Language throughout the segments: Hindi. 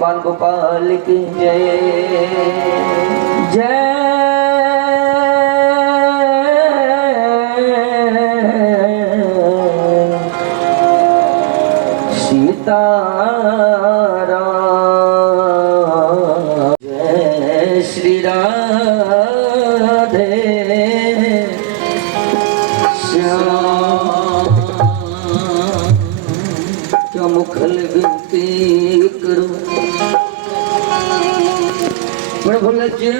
बाल गोपाल की जय जय सीताराम जय श्री राधे श्याम क्या मुखल विनती करो प्रभु लज्जावत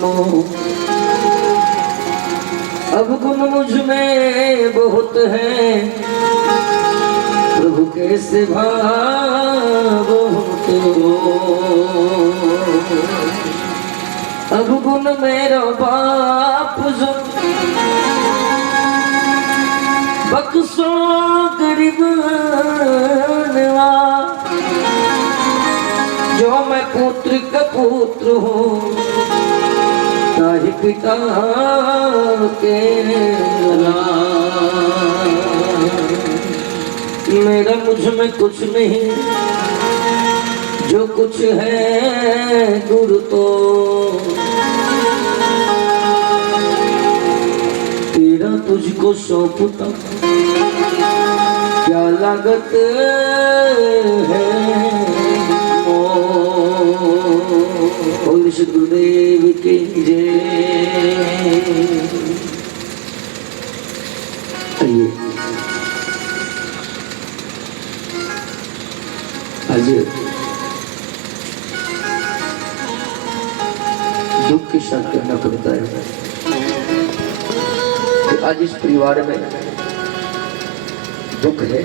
मोह अब गुण मुझ में बहुत है प्रभु कैसे भावो अब गुण मेरा बाप जो बक्सो गरीब जो मैं पुत्र का पुत्र हूँ ताहि पिता के मेरा मुझ में कुछ नहीं जो कुछ है गुरु तो तेरा तुझको सौंपता क्या लागत है श्री गुरुदेव की जय। आज दुख के साथ कहना पड़ता है कि आज इस परिवार में दुख है।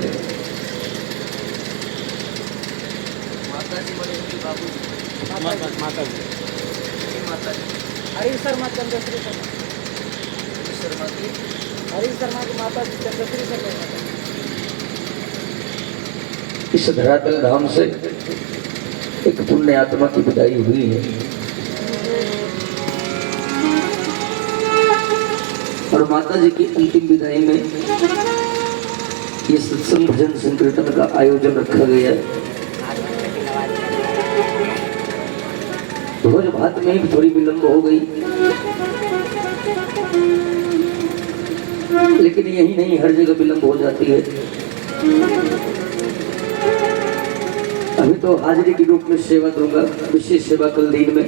माता जी हरी शर्मा चंद्रश्री शर्मा हरी शर्मा की माता जी चंद्रश्री शर्मा। इस धरातल धाम से एक पुण्य आत्मा की विदाई हुई है और माता जी की अंतिम विदाई में ये सत्संग भजन संकीर्तन का आयोजन रखा गया है। भोज भात में भी थोड़ी विलंब हो गई, लेकिन यही नहीं हर जगह विलंब हो जाती है। अभी तो हाजिरी के रूप में सेवा दूंगा, विशेष सेवा कल दिन में।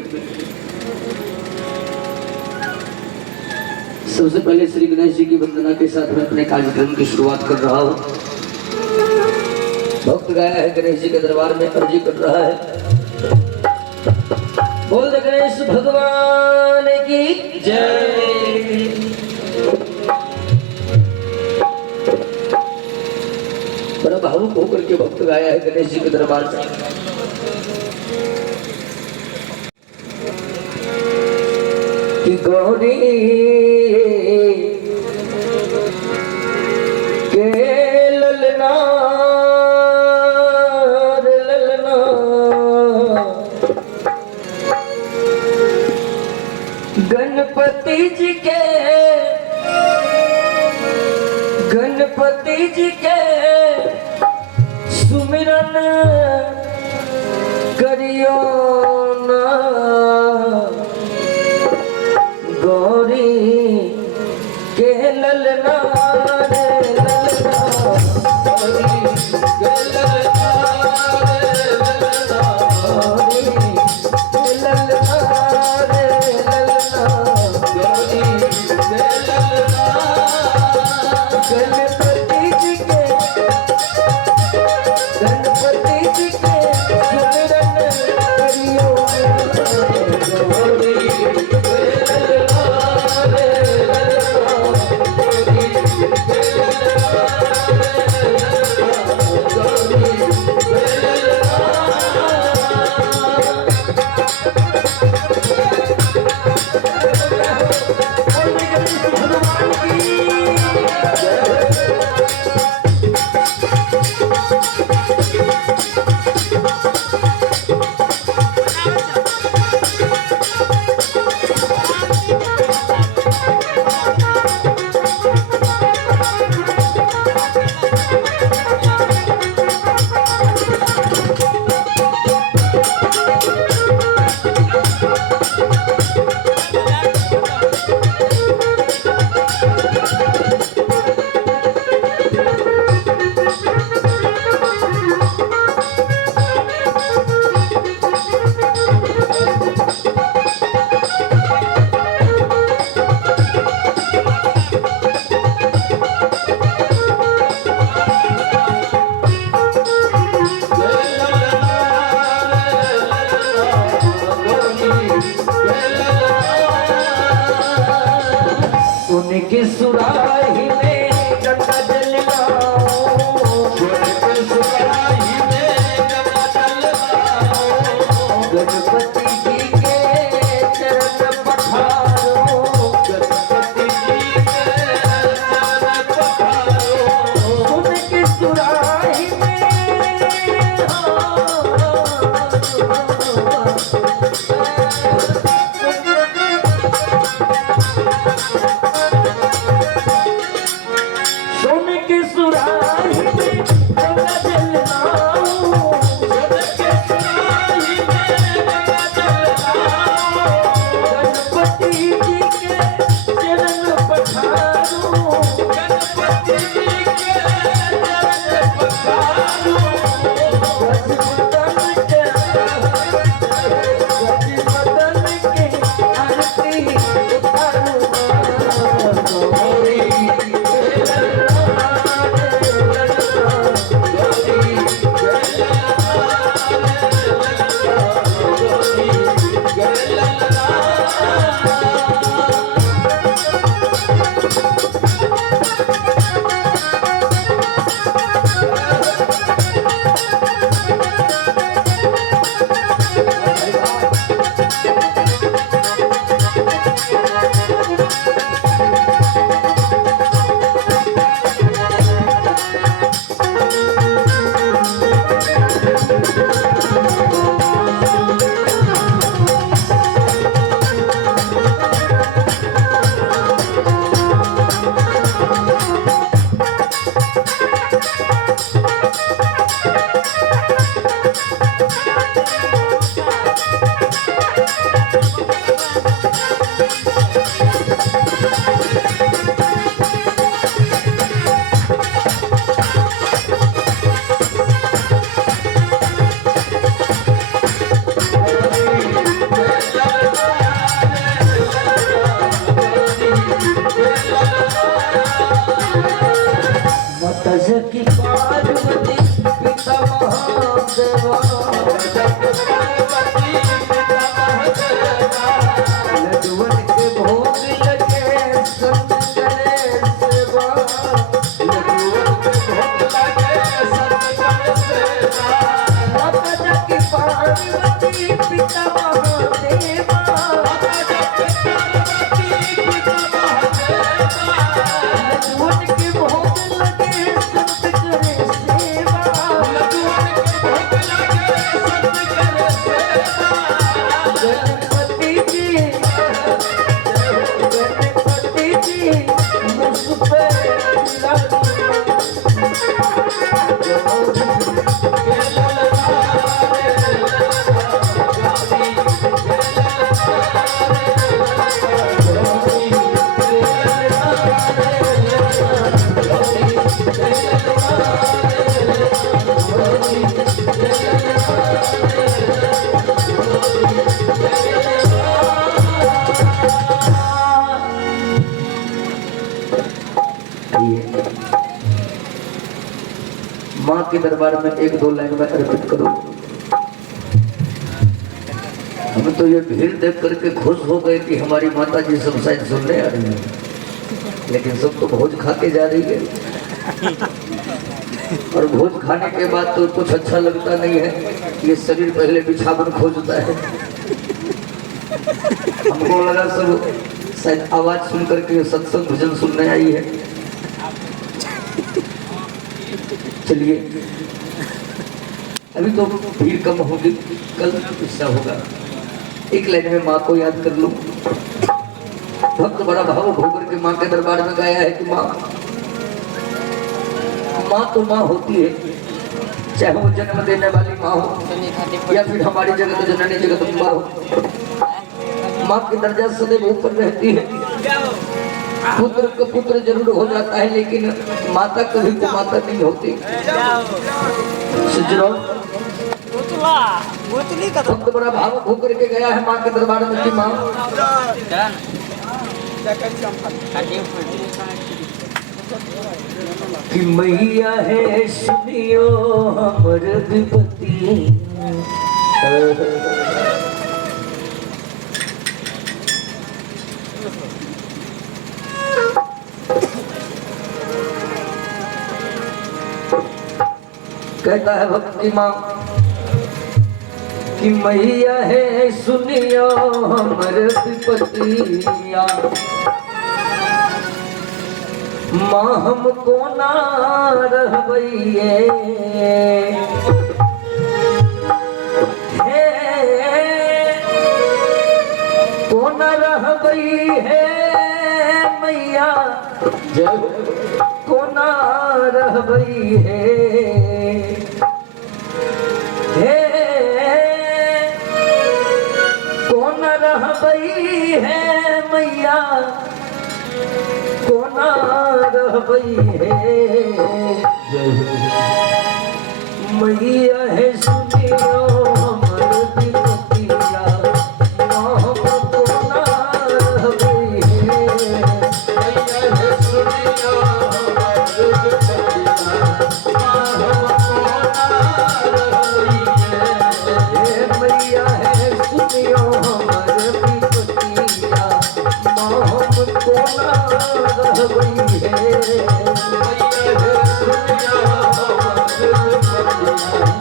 सबसे पहले श्री गणेश जी की वंदना के साथ मैं अपने कार्यक्रम की शुरुआत कर रहा हूँ। भक्त गाया है गणेश जी के दरबार में अर्जी कर रहा है, बोल गणेश भगवान की जय। बड़ा भावुक होकर के भक्त गाया है गणेश जी के दरबार में। कि गौरी के ललना ललना गणपति जी के सुमिरन करियो ना गौरी के ललना रे ललना गौरी के ललना रे ललना गौरी के ललना रे ललना गौरी के ललना गणपति जी के सुमिरन करियो गौरी उनकी सुराही में गंगा जल लाओ, उनकी सुराही में गंगा जल लाओ, गणपति जी के चरण पखारो, गणपति जी के चरण पखारो, उनकी सुराही में गंगा जल लाओ, लड्डुअन के भोग लगे संत करे सेवा, माता जाकी पार्वती पिता महादेवा, लड्डुअन के भोग लगे संत करे सेवा, गणपति जी मुझ पे माँ के दरबार में एक दो लाइन में अर्पित करो। हम तो ये भीड़ देख करके खुश हो गए कि हमारी माता जी सब शायद सुनने आ रही है, लेकिन सब तो भोज खा के जा रही है, और भोज खाने के बाद तो कुछ अच्छा लगता नहीं है। ये शरीर पहले बिछावन खोजता है। हमको लगा सब शायद आवाज सुन करके सत्संग भजन सुनने आई है। चलिए अभी तो भीड़ कम होगी, कल हिस्सा होगा। एक लाइन में माँ को याद कर लूं। भक्त बड़ा भाव होकर के माँ के दरबार में गाया है कि माँ तो माँ होती है, चाहे वो जन्म देने वाली माँ हो या फिर हमारी जगत जननी जगदम्बा हो। माँ की दर्जा सदैव ऊपर रहती है। पुत्र का पुत्र जरूर हो जाता है, लेकिन माता कभी को माता नहीं होती। भक्त बड़ा भावुक होकर के गया है माँ के दरबार में कि माँ कि मैया है सुनियो हमर विपत्ति, कहता है भक्ति माँ कि मैया है सुनियो हमर विपत्तिया, माँ हमको ना रहबैये को ना रहबई है मैया, जब को ना रहबई है कौन रहबई है मैया, कौन रहबई है मैया है सुनियो हमर विपत्तिया, हमको ना रहबई है मैया है सुनियो हमर विपत्तिया, मैया है सुनियो हमर विपत्तिया, हमको ना रहबई है मैया है सुनियो हमर विपत्तिया,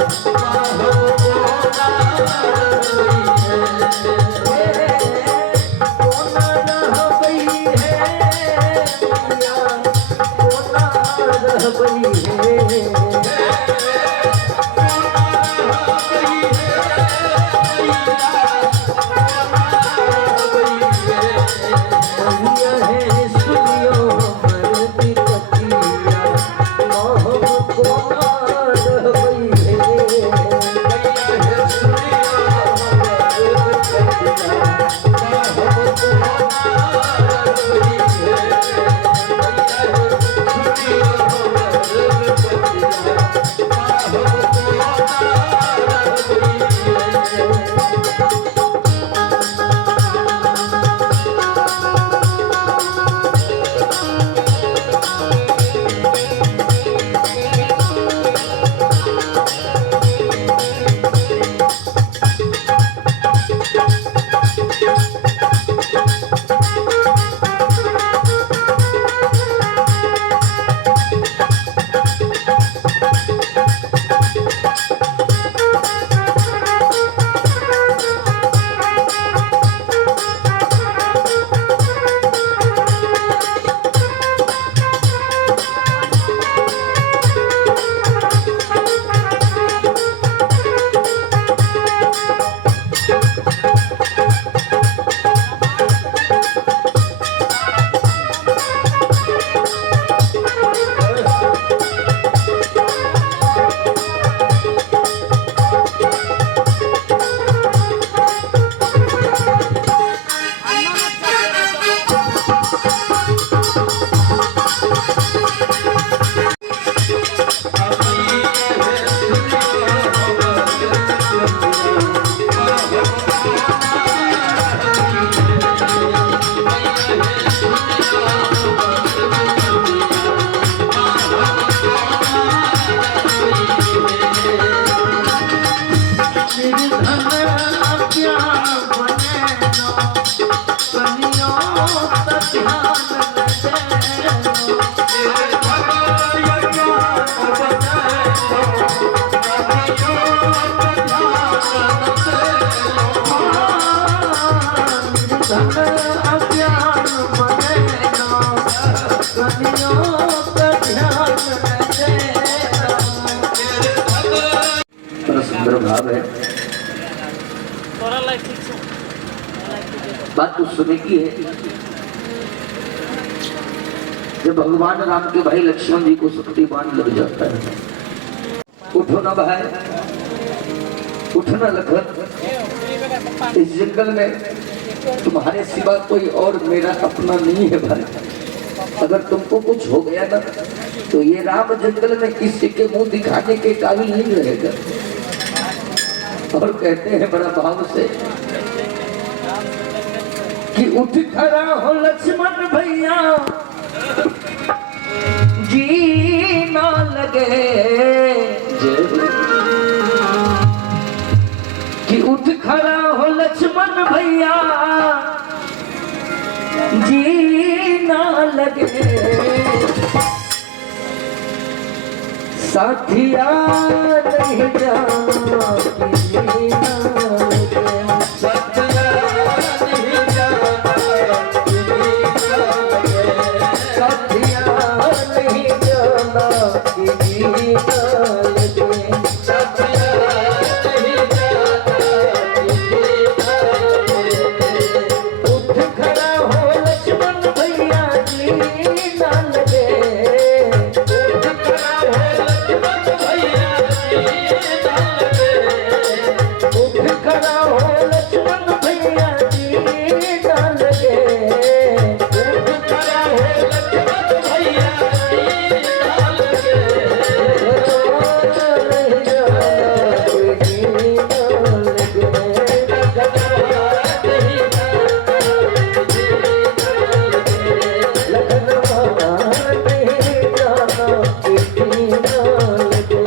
हमको ना रहबई है कौन रहबई है मैया, कौन रहबई है मैया है सुनियो हमर विपत्तिया। सुंदर भाव है। बात तो सुने की है। जब भगवान राम के भाई लक्ष्मण जी को शक्ति बाण लग जाता है, उठो ना भाई, उठना लखन, इस जंगल में तुम्हारे सिवा कोई और मेरा अपना नहीं है भाई। अगर तुमको कुछ हो गया ना तो ये राम जंगल में किसी के मुंह दिखाने के काबिल नहीं रहेगा। और कहते हैं बड़ा भाव से कि उठ खड़ा हो लक्ष्मण भैया, जी ना लगे, कि उठ खड़ा हो लक्ष्मण भैया, जी ना लगे, साथिया नहीं जाना कि जी ना लगे, साथिया नहीं जाना कि जी ना लगे, साथिया नहीं जाना कि जी ना लगे, साथिया नहीं जाना कि जी ना लगे, उठ खड़ा हो लक्ष्मण भैया, जी ना लगे, उठ खड़ा हो लक्ष्मण भैया, जी ना लगे, उठ खड़ा हो लक्ष्मण भैया, जी ना लगे, उठ खड़ा हो लक्ष्मण भैया, जी ना लगे, नहीं जाना कि जी ना लगे,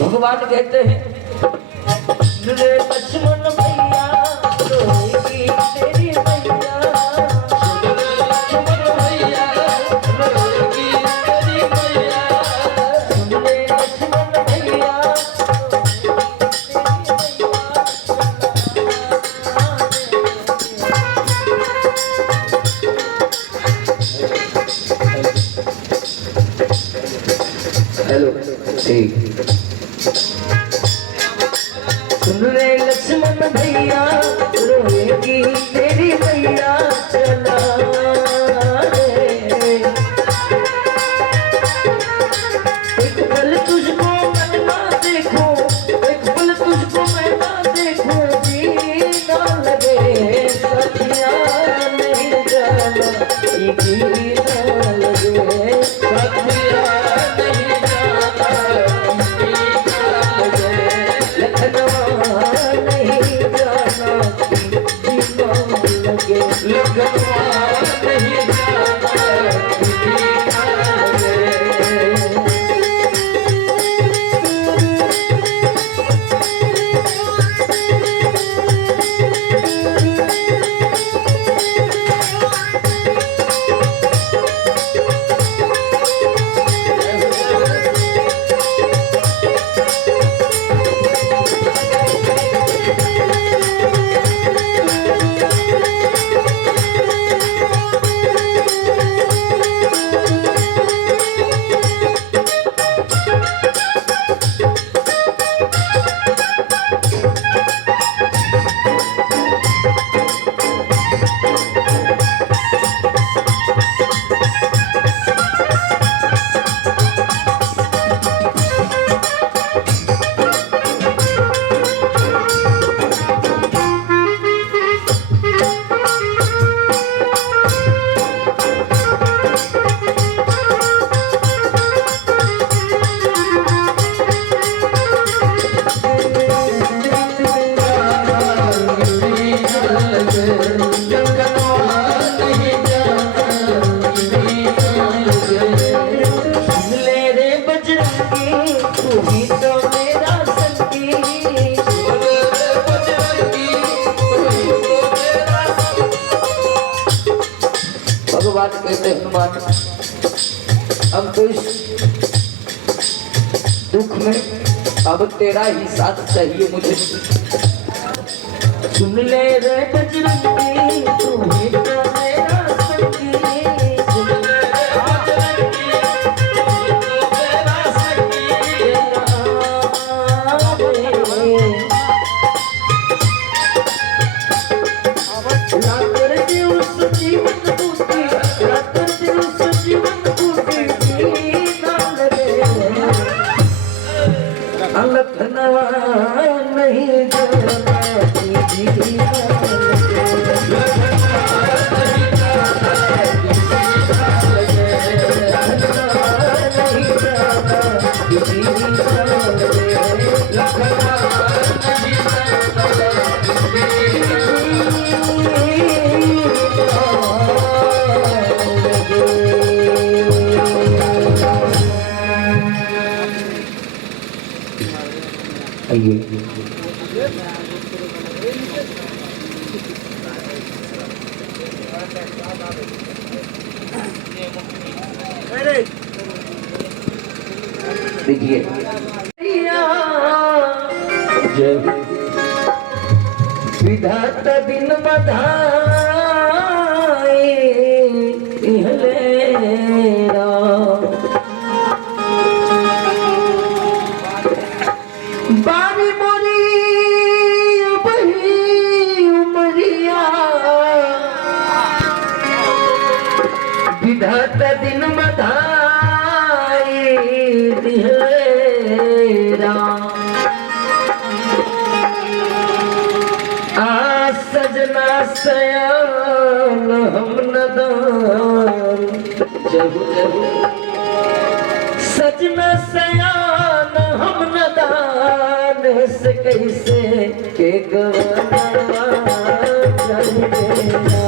भगवान कहते हैं रे लक्ष्मण भैया, रोएगी तेरी मैया, रे लक्ष्मण भैया, रोएगी तेरी मैया, रे लक्ष्मण भैया, हेलो ठीक, सुन रे लक्ष्मण भैया, रोएगी तेरी मैया, चला रे, एक पल तुझको मैं ना देखूं, एक पल तुझको मैं ना देखूं, जी ना लगे, साथिया नहीं जाना कि जी ना लगे, साथिया नहीं जाना कि जी ना दुख में अब तेरा ही साथ चाहिए मुझे। सुन ले रे बजरंगी तू ही तो मेरा संगी, सुन ले रे बजरंगी तू ही तो मेरा संगी, लाकर दे उस जीवन बूटी, लाकर दे उस जीवन बूटी नाल रे अलखनवा नहीं जाना जी देखिए जब विधाता दिन बधाए इहलेरा, बारी मोरी बही उमरिया, विधाता दिन बधाए दिहलेरा, आ सजना सयान हम नदान, जब जब सजना सयान हम नदान से कैसे के गवाना जाएगा।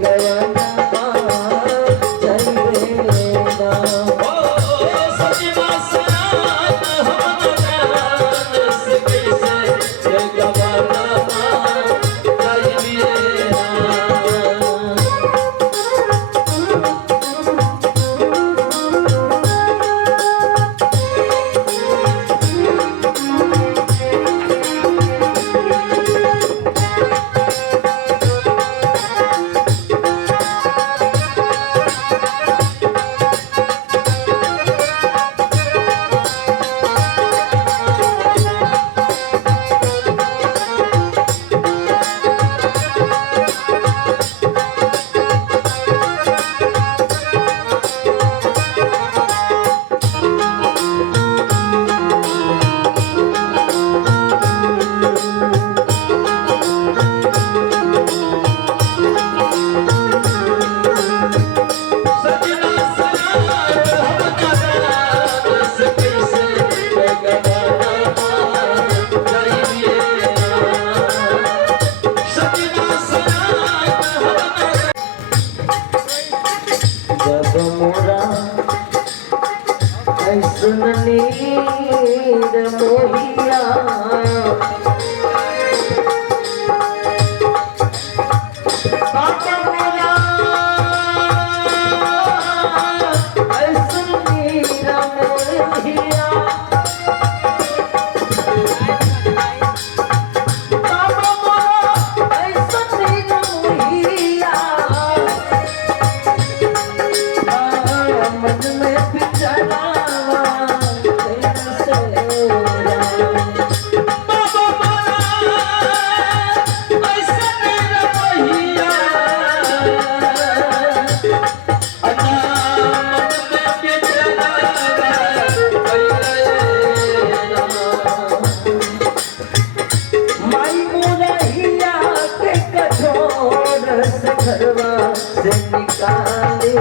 गया जब मोरा ऐसन नीर मोहिया बाबा मोरा ऐसन नीर मोहिया बाबा मोरा ऐसन नीर मोहिया मन में बिचारा से निकाले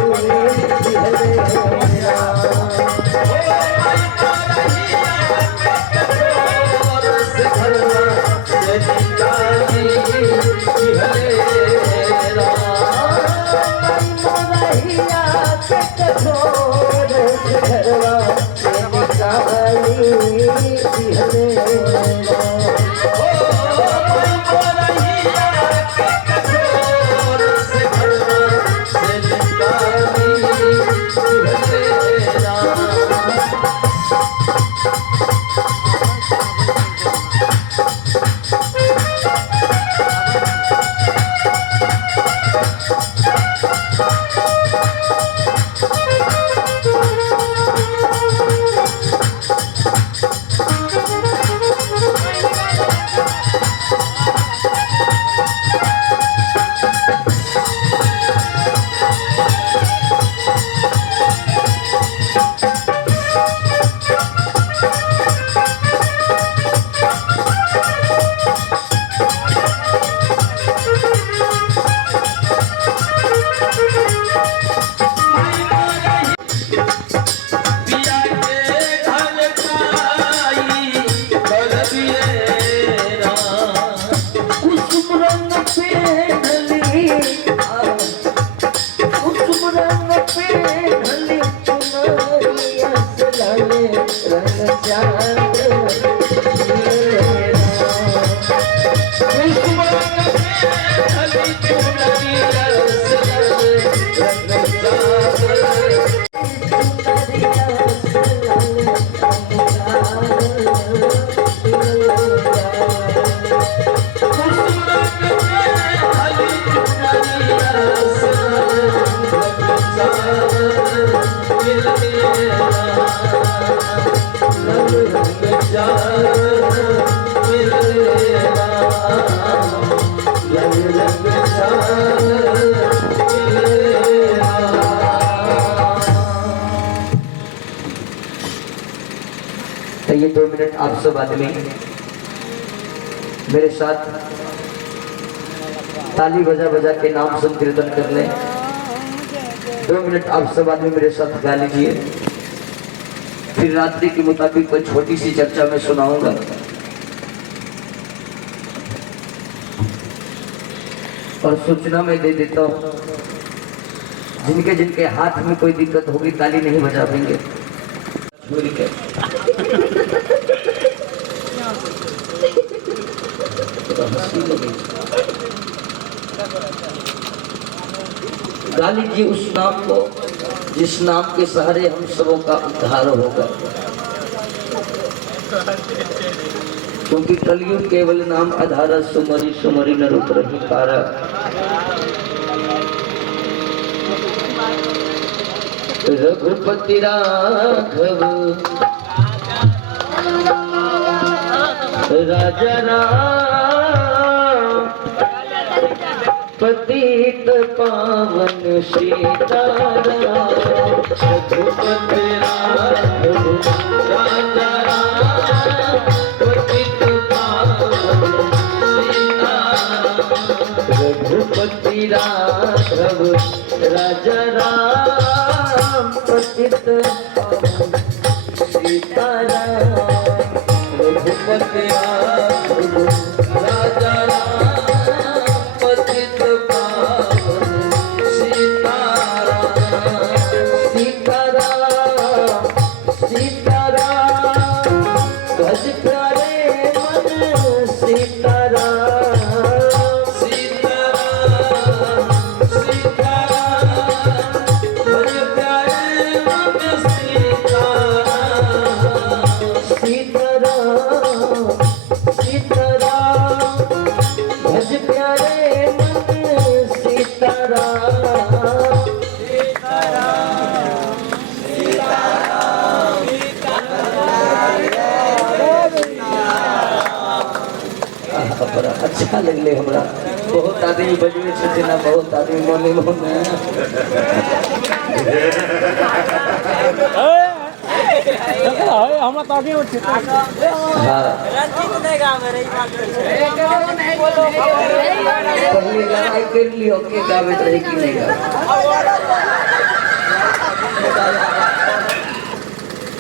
तो ये 2 मिनट आप सब आदमी मेरे साथ ताली बजा बजा के नाम संकीर्तन कर लें। 2 मिनट आप सब आदमी मेरे साथ गा लीजिए। फिर रात्रि के मुताबिक कोई छोटी सी चर्चा में सुनाऊंगा। और सूचना में दे देता हूँ, जिनके जिनके हाथ में कोई दिक्कत होगी ताली नहीं बजा देंगे। गा लीजिए उस नाम को जिस नाम के सहारे हम सबों का उद्धार होगा, क्योंकि कलयुग केवल नाम आधारा सुमरी सुमरी न रूप रही पारा। रघुपति राघव राजा राम पतित पावन सीताराम। रघुपति राघव राजा राम पतित पावन सीताराम। रघुपति राघव राजा राम पतित पावन सीताराम। रघुपति राघव राजा राम पतित पावन सीताराम। ले हमरा बहुत आदमी बजबे छथिन आ बहुत आदमी मोने मोने हम तो आगे उठे हाँ पहले लड़ाई कर लियो के गावे रहे कि नहीं गावे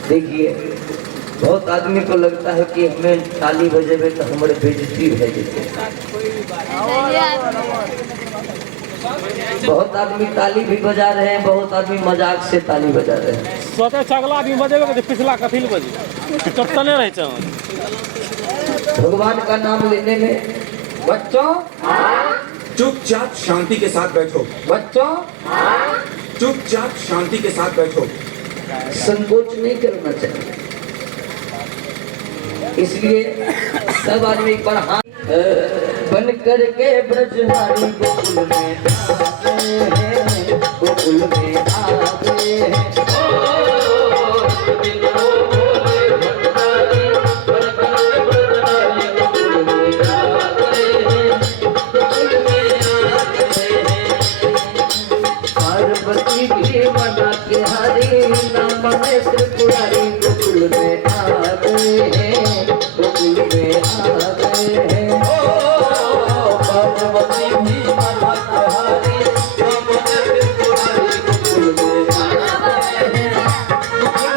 देखिए बहुत आदमी को लगता है कि हमें ताली बजेबे तो हमारे बेइज्जती है जैसे बहुत आदमी ताली भी बजा रहे हैं बहुत आदमी मजाक से ताली बजा रहे हैं सोचे छगला भी बजेबे के पिछला कथी ले बजे टटने रहे छ भगवान का नाम लेने में बच्चों चुपचाप शांति के साथ बैठो। बच्चों चुपचाप शांति के साथ बैठो। संकोच नहीं करना चाहिए इसलिए सब आदमी एक बार हाथ बन करके ब्रजधारी गोकुल में गोकुल में आ गए हैं पार्वती भी मना के हरे नाम में त्रिपुरारी गोकुल में आ गए हैं गोकुल में आ गए हैं पार्वती भी मना के हरे नाम में त्रिपुरारी गोकुल में आ गए हैं गोकुल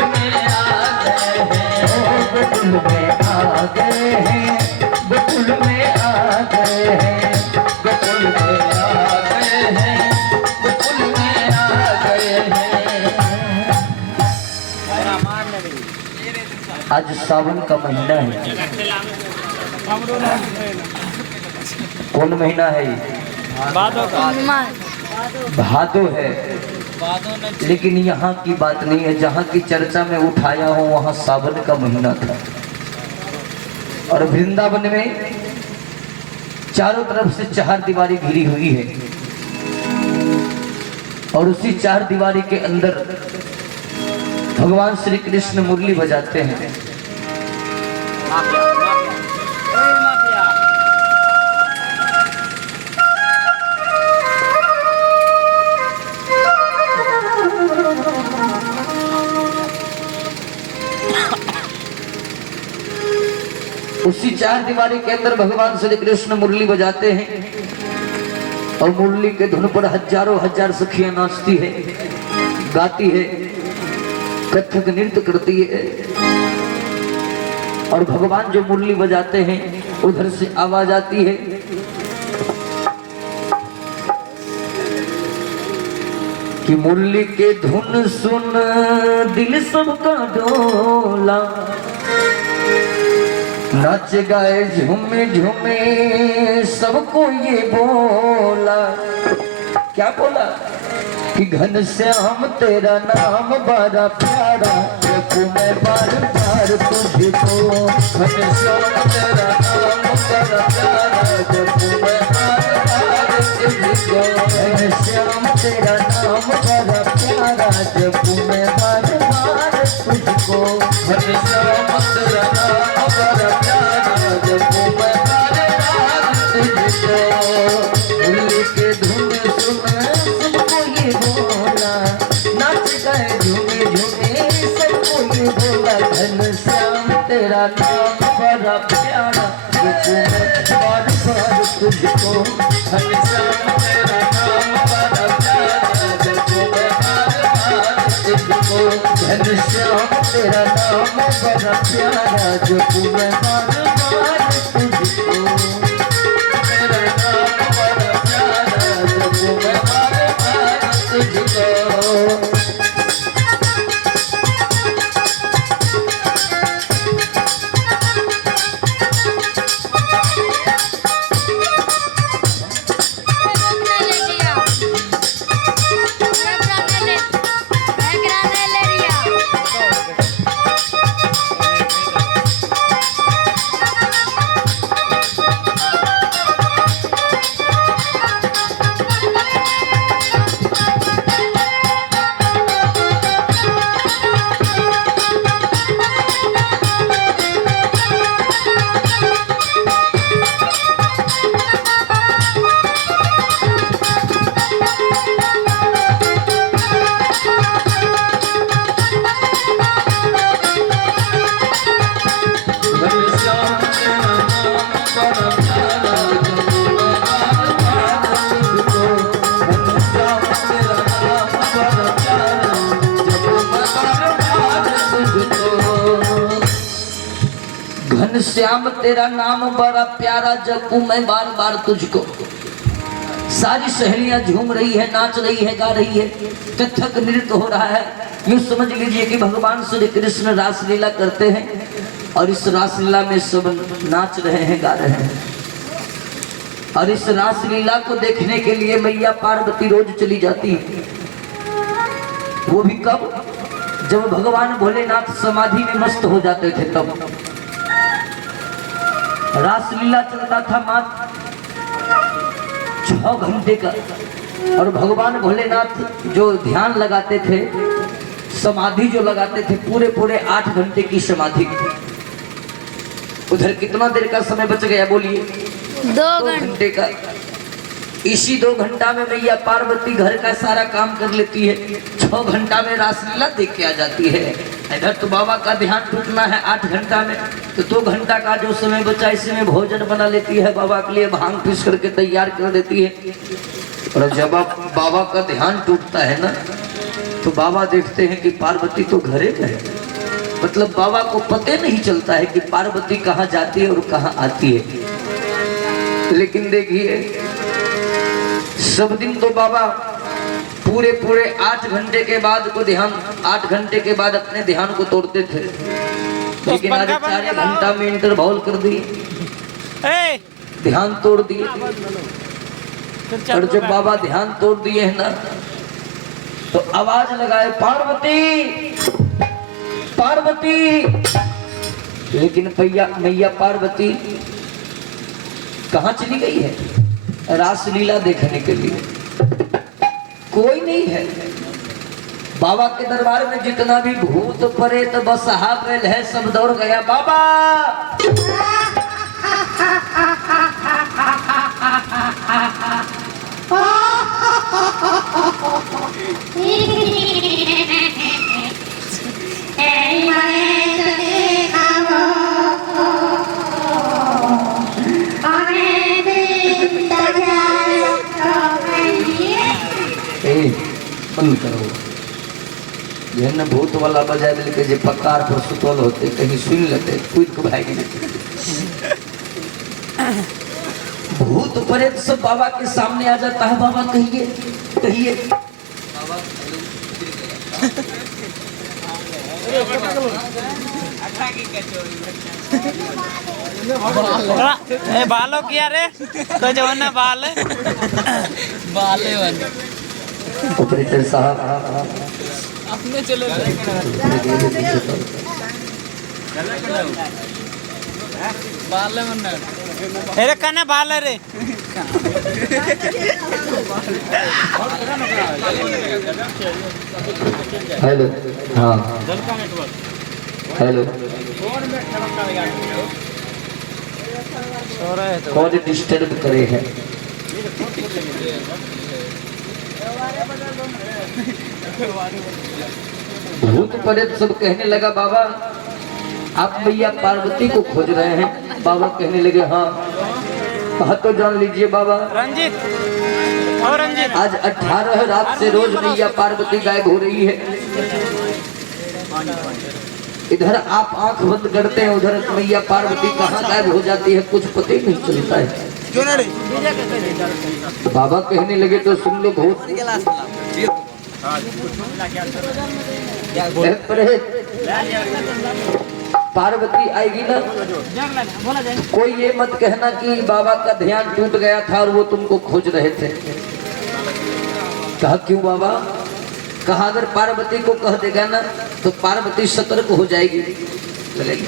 में आ गए हैं गोकुल में आ गए हैं गोकुल में आ गए हैं गोकुल में आ गए हैं आज सावन का महीना है कौन महीना है ये? भादो है लेकिन यहाँ की बात नहीं है जहाँ की चर्चा में उठाया हो वहाँ सावन का महीना था और वृंदावन में चारों तरफ से चार दीवारी घिरी हुई है और उसी चार दीवारी के अंदर भगवान श्री कृष्ण मुरली बजाते हैं उसी चार दीवारी के अंदर भगवान श्री कृष्ण मुरली बजाते हैं और मुरली के धुन पर हजारों हजार सखियां नाचती है गाती है कथक नृत्य करती है और भगवान जो मुरली बजाते हैं उधर से आवाज आती है कि मुरली के धुन सुन दिल सबका डोला नाच गाए झूमे झूमे सबको ये बोला क्या बोला कि घनश्याम तेरा नाम बड़ा प्यारा देखूं मैं बार बार तुझको घनश्याम तेरा नाम बड़ा प्यारा देखूं मैं बार बार तुझको घनश्याम तेरा नाम बड़ा प्यारा देखूं मैं बार बार तुझको घनश्याम तेरा नाम बड़ा प्यारा देखूं मैं बार बार तुझको मुरली के धुन सुन सबको ये बोला नाच गए झूमे झूमे सबको ये बोला घनश्याम तेरा नाम बड़ा प्यारा देखूं मैं बार बार तुझको घनश्याम तेरा नाम बड़ा प्यारा देखूं मैं बार बार तुझको घनश्याम तेरा नाम बड़ा प्यारा देखूं मैं बार बार तुझको तेरा नाम बड़ा प्यारा देखूं मैं बार बार तुझको घनश्याम तेरा नाम बड़ा प्यारा, जपू मैं बार बार तुझको। सारी सहेलियां झूम रही है, नाच रही है, गा रही है, कथक नृत्य हो रहा है। यूं समझ लीजिए कि भगवान श्री कृष्ण रासलीला करते हैं और इस रासलीला में सब नाच रहे हैं, गा रहे हैं। और इस रासलीला को देखने के लिए मैया पार्वती रोज चली जाती है। वो भी कब? जब भगवान भोलेनाथ समाधि में मस्त हो जाते थे तब। रासलीला चलता था मात्र 6 घंटे का, और भगवान भोलेनाथ जो ध्यान लगाते थे, समाधि जो लगाते थे, पूरे 8 घंटे की समाधि। उधर कितना देर का समय बच गया बोलिए? 2 घंटे का। इसी 2 घंटा में मैया पार्वती घर का सारा काम कर लेती है। 6 घंटा में रासलीला देख के आ जाती है। इधर तो बाबा का ध्यान टूटना है 8 घंटा में, तो 2 घंटा का जो समय बचा इसी में भोजन बना लेती है, बाबा के लिए भांग पीस करके तैयार कर देती है। और जब बाबा का ध्यान टूटता है ना, तो बाबा देखते हैं कि पार्वती तो घरे में है। मतलब बाबा को पता नहीं चलता है कि पार्वती कहाँ जाती है और कहाँ आती है। लेकिन देखिए, सब दिन तो बाबा पूरे 8 घंटे के बाद को ध्यान 8 घंटे के बाद अपने ध्यान को तोड़ते थे। लेकिन आज 4 घंटा में इंटरवॉल कर दिए, ध्यान तोड़ दिए। और जब बाबा ध्यान तोड़ दिए है ना, तो आवाज लगाए, पार्वती पार्वती। लेकिन मैया पार्वती कहाँ चली गई है? रासलीला देखने के लिए कोई नहीं है। बाबा के दरबार में जितना भी भूत प्रेत बसहा बैल है, सब दौड़ गया। बाबा बंद करो, ये न भूत वाला बजा दिल के जे पकार पर सुतल होते, कहीं सुन लेते, कूद के भाग लेते। भूत प्रेत सब बाबा के सामने आ जाता है। बाबा कहिए कहिए। बालों किया रे तो जो ना बाल बाले वाले ऑपरेटर साहब अपने चलो बाले मन अरे कने बाल रे हेलो। हाँ हेलो, कौन डिस्टर्ब करे है? भूत प्रेत सब कहने लगा, बाबा आप मैया पार्वती को खोज रहे हैं? बाबा कहने लगे, हाँ। कहा तो जान लीजिए बाबा, रंजीत और रंजीत, आज 18 रात से रोज मैया पार्वती गायब हो रही है। इधर आप आंख बंद करते हैं, उधर मैया पार्वती कहाँ गायब हो जाती है, कुछ पता ही नहीं चलता है। बाबा कहने लगे, तो सुन लो, बहुत पार्वती आएगी ना, कोई ये मत कहना कि बाबा का ध्यान टूट गया था और वो तुमको खोज रहे थे। कहा क्यों बाबा? कहा अगर पार्वती को कह देगा ना, तो पार्वती सतर्क हो जाएगी। चलेगी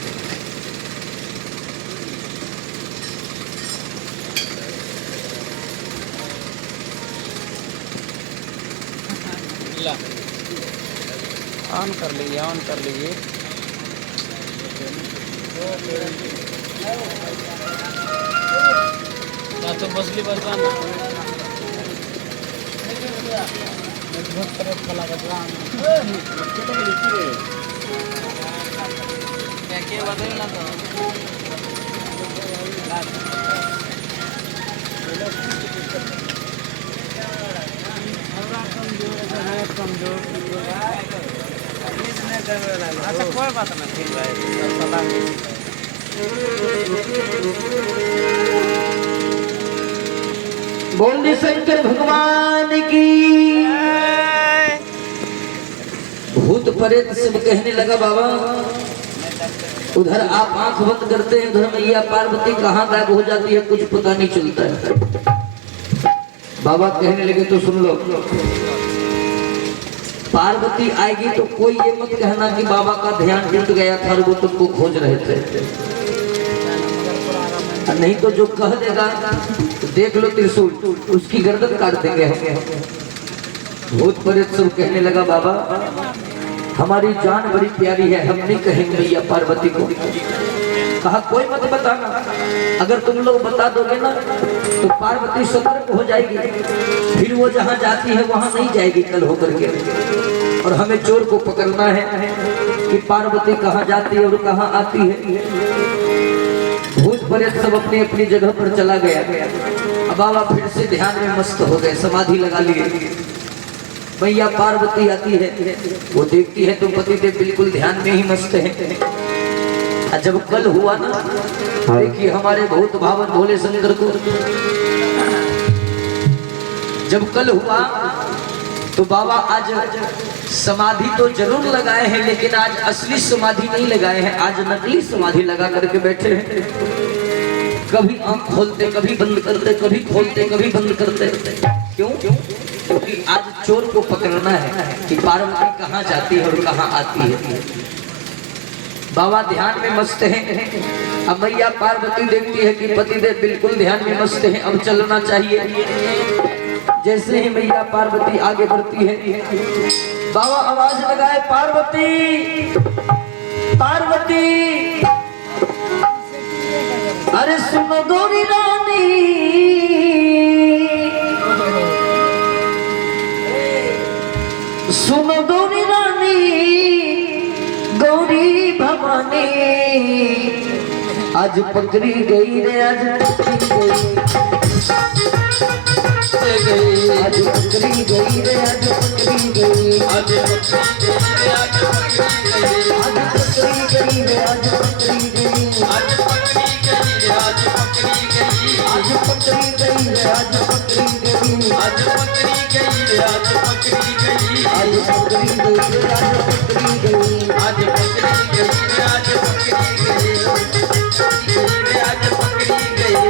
ऑन कर लीजिए, ऑन कर लीजिए। ना तो मछली बचवाना अच्छा कोई बात नहीं, ठीक है। बोल शंकर भगवान की। भूत प्रेत सब कहने लगा बाबा, उधर आप आंख बंद करते हैं, उधर मैया पार्वती कहाँ गायब हो जाती है कुछ पता नहीं चलता है। बाबा कहने लगे तो सुन लो, पार्वती आएगी तो कोई ये मत कहना कि बाबा का ध्यान टूट गया था और वो तुमको खोज रहे थे, नहीं तो जो कह देगा तो देख लो त्रिशूल उसकी गर्दन काट देंगे। भूत प्रेत सब कहने लगा बाबा हमारी जान बड़ी प्यारी है, हम नहीं कहेंगे मैया पार्वती को। कहा कोई मत बताना, अगर तुम लोग बता दोगे ना तो पार्वती सतर्क हो जाएगी, फिर वो जहाँ जाती है वहाँ नहीं जाएगी कल होकर के, और हमें चोर को पकड़ना है कि पार्वती कहाँ जाती है और कहाँ आती है। भूत प्रेत सब अपनी अपनी जगह पर चला गया। अब बाबा फिर से ध्यान में मस्त हो गए, समाधि लगा लिए। मैया पार्वती आती है, वो देखती है तो पतिदेव बिल्कुल ध्यान में ही मस्त है। जब कल हुआ ना, देखिए हमारे बहुत भावन भोले शंकर को, जब कल हुआ तो बाबा आज समाधि तो जरूर लगाए हैं, लेकिन आज असली समाधि नहीं लगाए हैं, आज नकली समाधि लगा करके बैठे हैं। कभी आंख खोलते कभी बंद करते, कभी खोलते कभी बंद करते। क्यों? क्योंकि आज चोर को पकड़ना है कि पार्वती कहाँ जाती है और कहाँ आती है। बाबा ध्यान में मस्त हैं। अब मैया पार्वती देखती है कि पतिदेव बिल्कुल ध्यान में मस्त हैं, अब चलना चाहिए। जैसे ही मैया पार्वती आगे बढ़ती है, बाबा आवाज लगाए पार्वती पार्वती, अरे सुनो गौरी रानी, सुनो गौरी रानी, गौरी भवानी, आज पकड़ी गई रे, आज पकड़ी गई, आज पकड़ी गई रे, आज पकड़ी गई, आज पकड़ी गई रे, आज पकड़ी गई, आज पकड़ी गई, आज पकड़ी गई रे, आज पकड़ी गई, आज पकड़ी गई रे, आज पकड़ी गई, आज पकड़ी गई रे, आज पकड़ी गई, आज पकड़ी गई रे, आज पकड़ी गई, आज पकड़ी गई।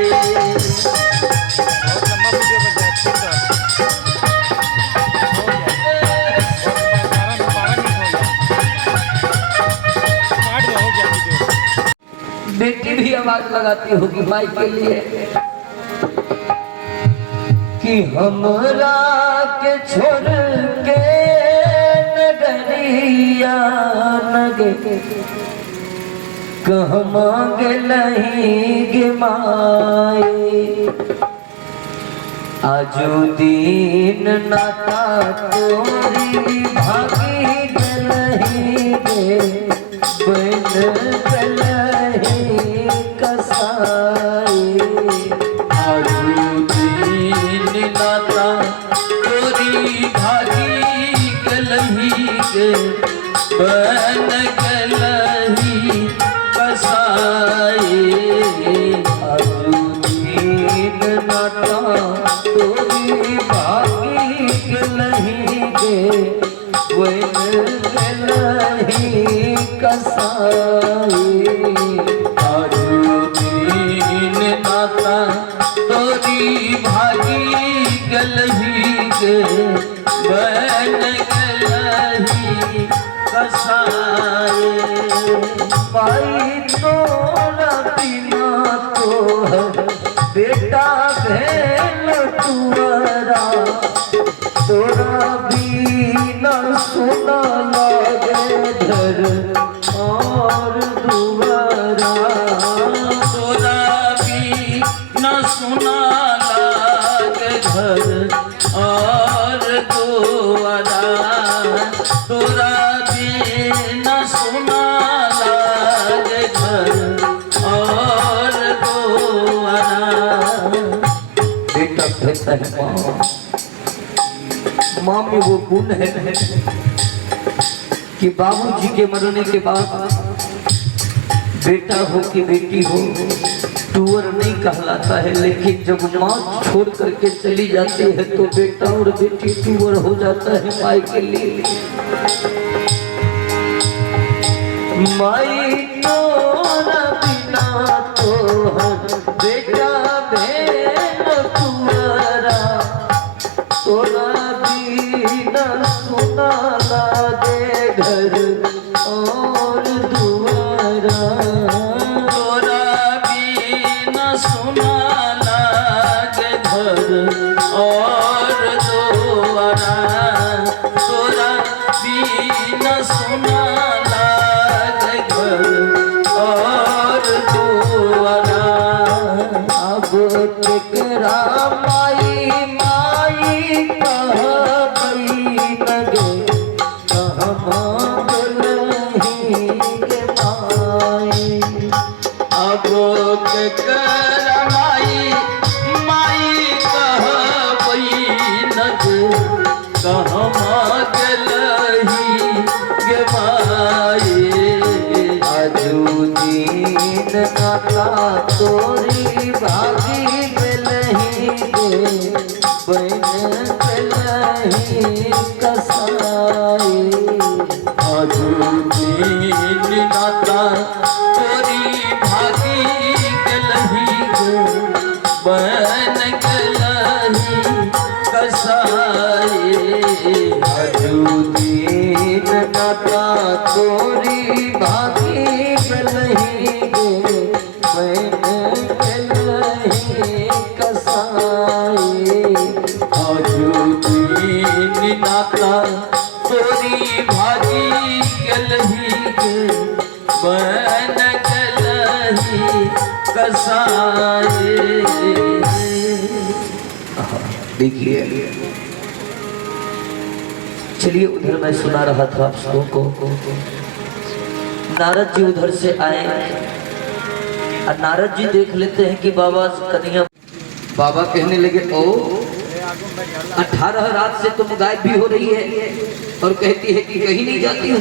बेटी भी आवाज लगाती होगी माई के लिए कि हमरा के छोड़ के नगरिया नगे कहमा गेलही गे माई, आजो दिन नाता तोरी भागी गेलही गे बन गलही कसाई, आजो दिन नाता तोरी भागी गेलही गे बन गलही कसाई, आजो दिन नाता तोरी भागी गेलही गे बन गलही कसाई, आजो दिन नाता तोरी भागी गलही गे बन गलही कसाई, पाई तोरा बिना तोहर बेटा भेल तुअरा, तोरा बिना सुना लागे धर और दुआरा, तोरा बिना सुना लागे घर और दुआरा, तोरा बिना सुना लागे घर और दुआरा। बेटा कहता है माँ में वो गुण है कि बाबूजी के मरने के बाद बेटा हो कि बेटी हो टूअर नहीं कहलाता है, लेकिन जब माँ छोड़ करके चली जाती है तो बेटा और बेटी टूअर हो जाता है माई के लिए। माई तोरा बिना तो बेटा भेल तुअरा, तोरा बिना सुना लागे घर और दुआरा, तोरा बिना सुना लागे घर और दुआरा, तोरा बिना सुना लागे घर और दुआरा। अब केकरा माई माई कहबई लगे, कहमा गलही के माई। अब केकर माई माई कहबई नग, कहमा गेलही गे माई। आजू दीन नाता तोरी भागी गलही गे, बन गलही कसाई। आजू दीन नाता तोरी भागी गेलही गो, बन गेलही कसाई। आजू दीन नाता तोरी भागी गलही गे, बन गलही कसाई। आजू दीन नाता तोरी भागी गेलही गे, बन गेलही कसाई। देखिए, चलिए उधर मैं सुना रहा था आप सबों को। नारद जी उधर से आए और नारद जी देख लेते हैं कि बाबा कन्हैया, बाबा कहने लगे ओ 18 रात से तुम गायब भी हो रही है और कहती है कि कहीं नहीं जाती हो,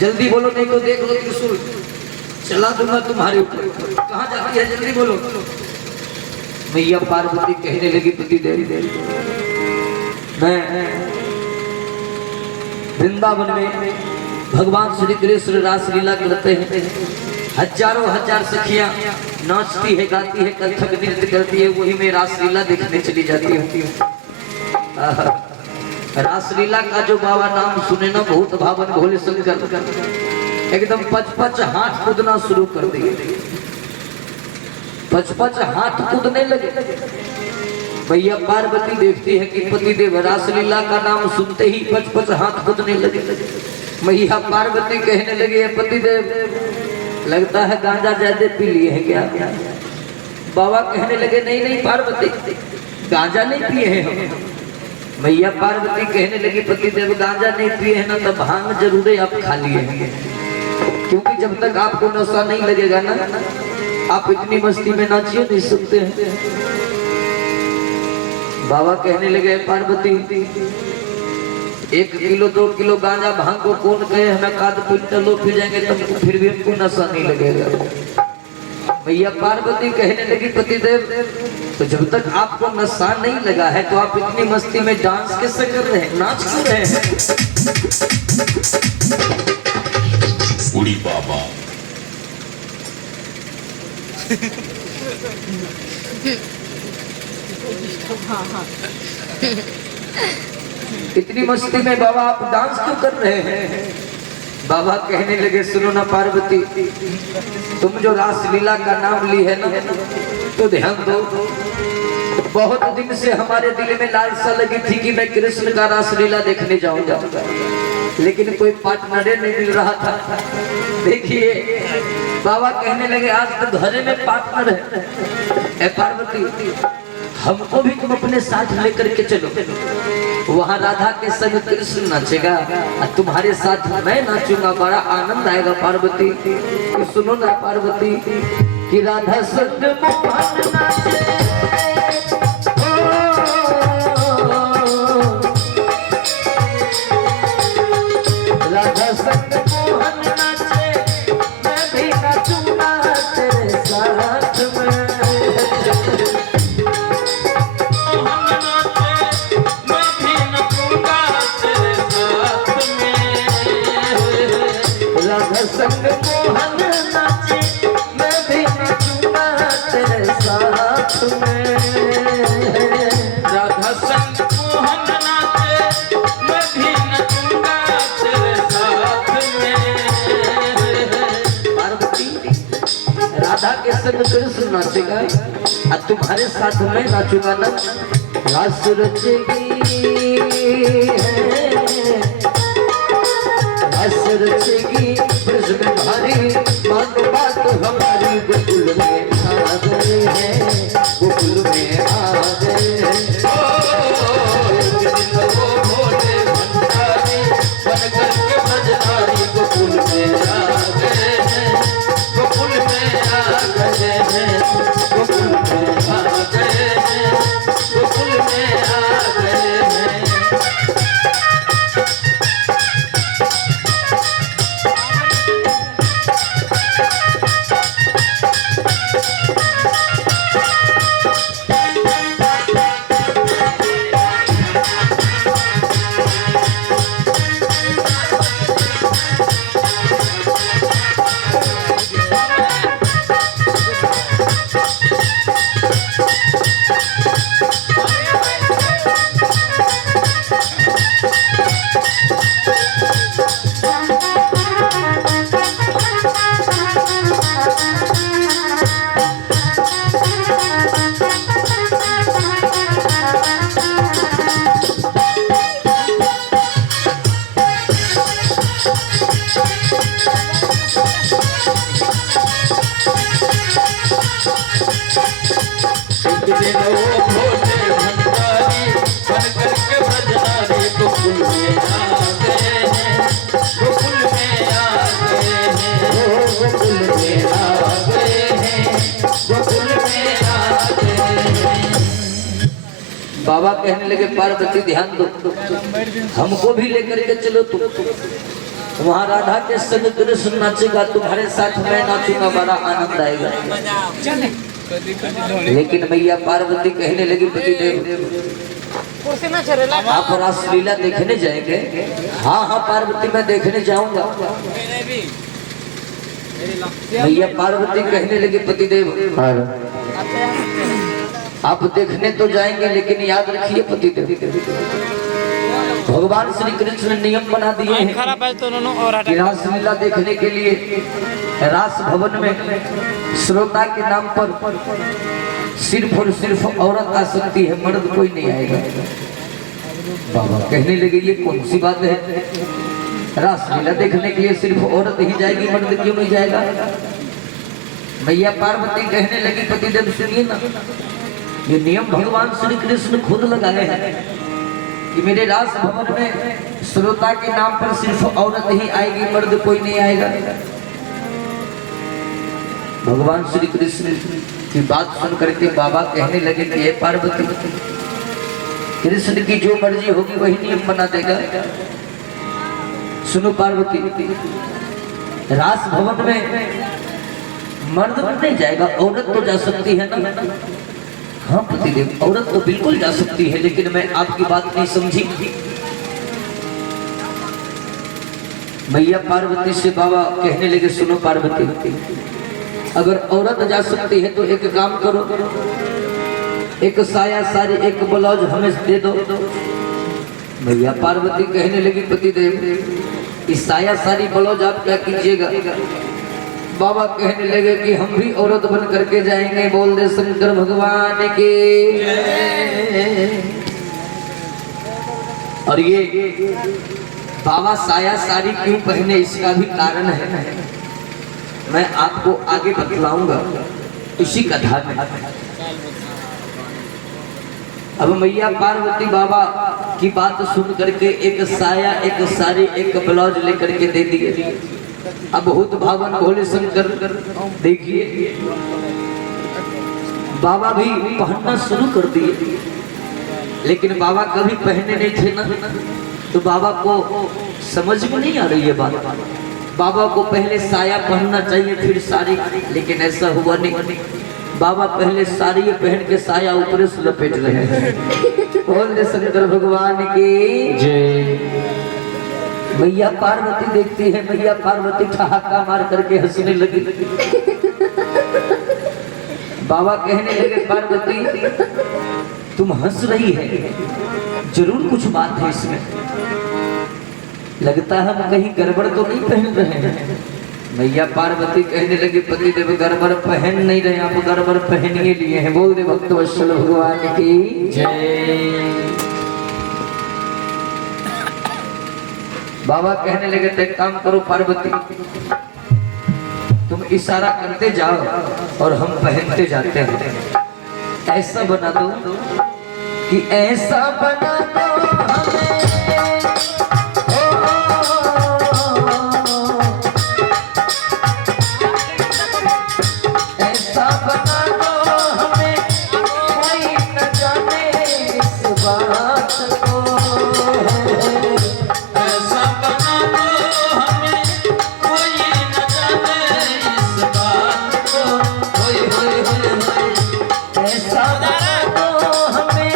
जल्दी बोलो नहीं तो देख लो त्रिशूल चला दूंगा तुम्हारे ऊपर, कहाँ जाती है जल्दी बोलो। मैया पार्वती कहने लगी पति देव मैं वृंदावन में भगवान श्री कृष्ण रासलीला करते हैं, हजारों हजार सखियां नाचती है गाती है कथक नृत्य करती है, वही मैं रासलीला देखने चली जाती हूँ। रासलीला का जो बाबा नाम सुने ना बहुत भावन भोले शंकर एकदम 55 हाथ कूदना शुरू कर दिए, 55 हाथ कूदने लगे। भैया पार्वती देखती है कि पतिदेव रासलीला का नाम सुनते ही 55 हाथ कूदने लगे। मैया पार्वती कहने लगे पतिदेव लगता है गांजा ज्यादा पी लिए है क्या? बाबा कहने लगे नहीं नहीं पार्वती गांजा नहीं पिए हैं हम। मैया पार्वती कहने लगी पतिदेव गांजा नहीं पिए हैं ना तो भांग जरूर आप खा लिए हैं, क्योंकि जब तक आपको नशा नहीं लगेगा ना आप इतनी मस्ती में नाचिए नहीं सुनते हैं। बाबा कहने लगे पार्वती 1 किलो 2 किलो गांजा भांग को कौन कहे हमें काद क्विंटल लो पी जाएंगे तुमको फिर भी हमको नशा नहीं लगेगा। भैया पार्वती कहने लगी पतिदेव तो जब तक आपको नशा नहीं लगा है तो आप इतनी मस्ती में डांस कैसे कर रहे हैं, नाच क्यों रहे हैं? उड़ी बाबा इतनी मस्ती में बाबा आप डांस क्यों कर रहे हैं? बाबा कहने लगे सुनो ना पार्वती तुम जो रासलीला का नाम ली है ना तो ध्यान दो, बहुत दिन से हमारे दिल में लालसा लगी थी कि मैं कृष्ण का रासलीला देखने जाऊंगा, लेकिन कोई पार्टनर नहीं मिल रहा था। देखिए बाबा कहने लगे आज तो घरे में पार्टनर है। पार्वती हमको भी तुम अपने साथ लेकर के चलो, वहाँ राधा के संग कृष्ण नाचेगा और तुम्हारे साथ मैं नाचूंगा, बड़ा आनंद आएगा। पार्वती तो सुनो ना पार्वती कि राधा संग मोहन नाचे, राधा संग मोहन नाचे मैं भी नाचूंगा। राधा संग मोहन नाचे मैं भी नाचूंगा तेरे साथ में। राधा संग मोहन नाचे मैं भी नचूंगा तेरे साथ में। पार्वती राधा के संग कृष्ण नाचेगा और तुम्हारे साथ में नाचूंगा ना। रास रचेगी रास रचेगी ब्रज में भारी मानो बात हमारी। गोकुल में आ गए हैं गोकुल में आ गए हैं। वो भोले भंडारी बन करके ब्रजधारी गोकुल में आ गए हैं, गोकुल में आ गए हैं, गोकुल में आ गए हैं, गोकुल में आ गए हैं। बाबा कहने लगे पार्वती ध्यान दो, हमको भी लेकर के चलो तुम। वहाँ राधा के संग कृष्ण नाचेगा, तुम्हारे साथ मैं नाचूंगा, बड़ा आनंद आएगा। लेकिन मैया पार्वती कहने लगी पतिदेव आप रासलीला देखने जाएंगे? हाँ हाँ पार्वती मैं देखने जाऊंगा। मैया पार्वती कहने लगी पतिदेव आप देखने तो जाएंगे लेकिन याद रखिए पतिदेव भगवान श्री कृष्ण ने नियम बना दिए हैं कि रासलीला देखने के लिए रास भवन में श्रोता के नाम पर सिर्फ और सिर्फ औरत आ सकती है, मर्द कोई नहीं आएगा। बाबा कहने लगे ये कौन सी बात है, रासलीला देखने के लिए सिर्फ औरत ही जाएगी, मर्द क्यों नहीं जाएगा? मैया पार्वती कहने लगी पतिदेव सुनिए ना, ये नियम भगवान श्री कृष्ण खुद लगाए हैं कि मेरे रास भवन में श्रोता के नाम पर सिर्फ औरत ही आएगी, मर्द कोई नहीं आएगा। भगवान श्री कृष्ण की बात सुन करके बाबा कहने लगे कि ये पार्वती कृष्ण की जो मर्जी होगी वही नियम बना देगा। सुनो पार्वती, रास भवन में मर्द नहीं जाएगा, औरत तो जा सकती है ना? हाँ पतिदेव औरत तो बिल्कुल जा सकती है, लेकिन मैं आपकी बात नहीं समझी। मैया पार्वती से बाबा कहने लगे सुनो पार्वती, अगर औरत जा सकती है तो एक काम करो, एक साया सारी एक ब्लाउज हमें दे दो। मैया पार्वती कहने लगी पतिदेव इस साया सारी ब्लाउज आप क्या कीजिएगा? बाबा कहने लगे कि हम भी औरत बन करके जाएंगे, बोल दे शंकर भगवान के। और ये बाबा साया साड़ी क्यों पहने इसका भी कारण है, मैं आपको आगे बतलाऊंगा, इसी का ध्यान है। अब मैया पार्वती बाबा की बात सुन करके एक साया एक साड़ी एक ब्लाउज लेकर के दे दिए। अब भूत भावन भोले शंकर देखिए बाबा भी पहनना शुरू कर दिए, लेकिन बाबा कभी पहने नहीं थे ना, तो बाबा को समझ में नहीं आ रही है बात। बाबा को पहले साया पहनना चाहिए फिर साड़ी, लेकिन ऐसा हुआ नहीं। बाबा पहले साड़ी पहन के साया ऊपर से लपेट रहे हैं। बोल शंकर भगवान की जय। मैया पार्वती देखती है, मैया पार्वती ठहाका मार करके हंसने लगी। बाबा कहने लगे पार्वती तुम हंस रही है, जरूर कुछ बात है इसमें, लगता है हम कहीं गड़बड़ तो नहीं पहन रहे हैं। मैया पार्वती कहने लगी पतिदेव गड़बड़ पहन नहीं रहे, आप गड़बड़ पहनिए लिए हैं। बोल दे भक्तवत्सल भगवान की जय। बाबा कहने लगे तो एक काम करो पार्वती, तुम इशारा करते जाओ और हम पहनते जाते हैं। ऐसा बना दो कि ऐसा बना दो हमें, ऐसा बना दो हमें कोई न जाने इस बात को, ऐसा बना दो हमें कोई न जाने इस बात को। होय होय होय होय। ऐसा बना दो हमें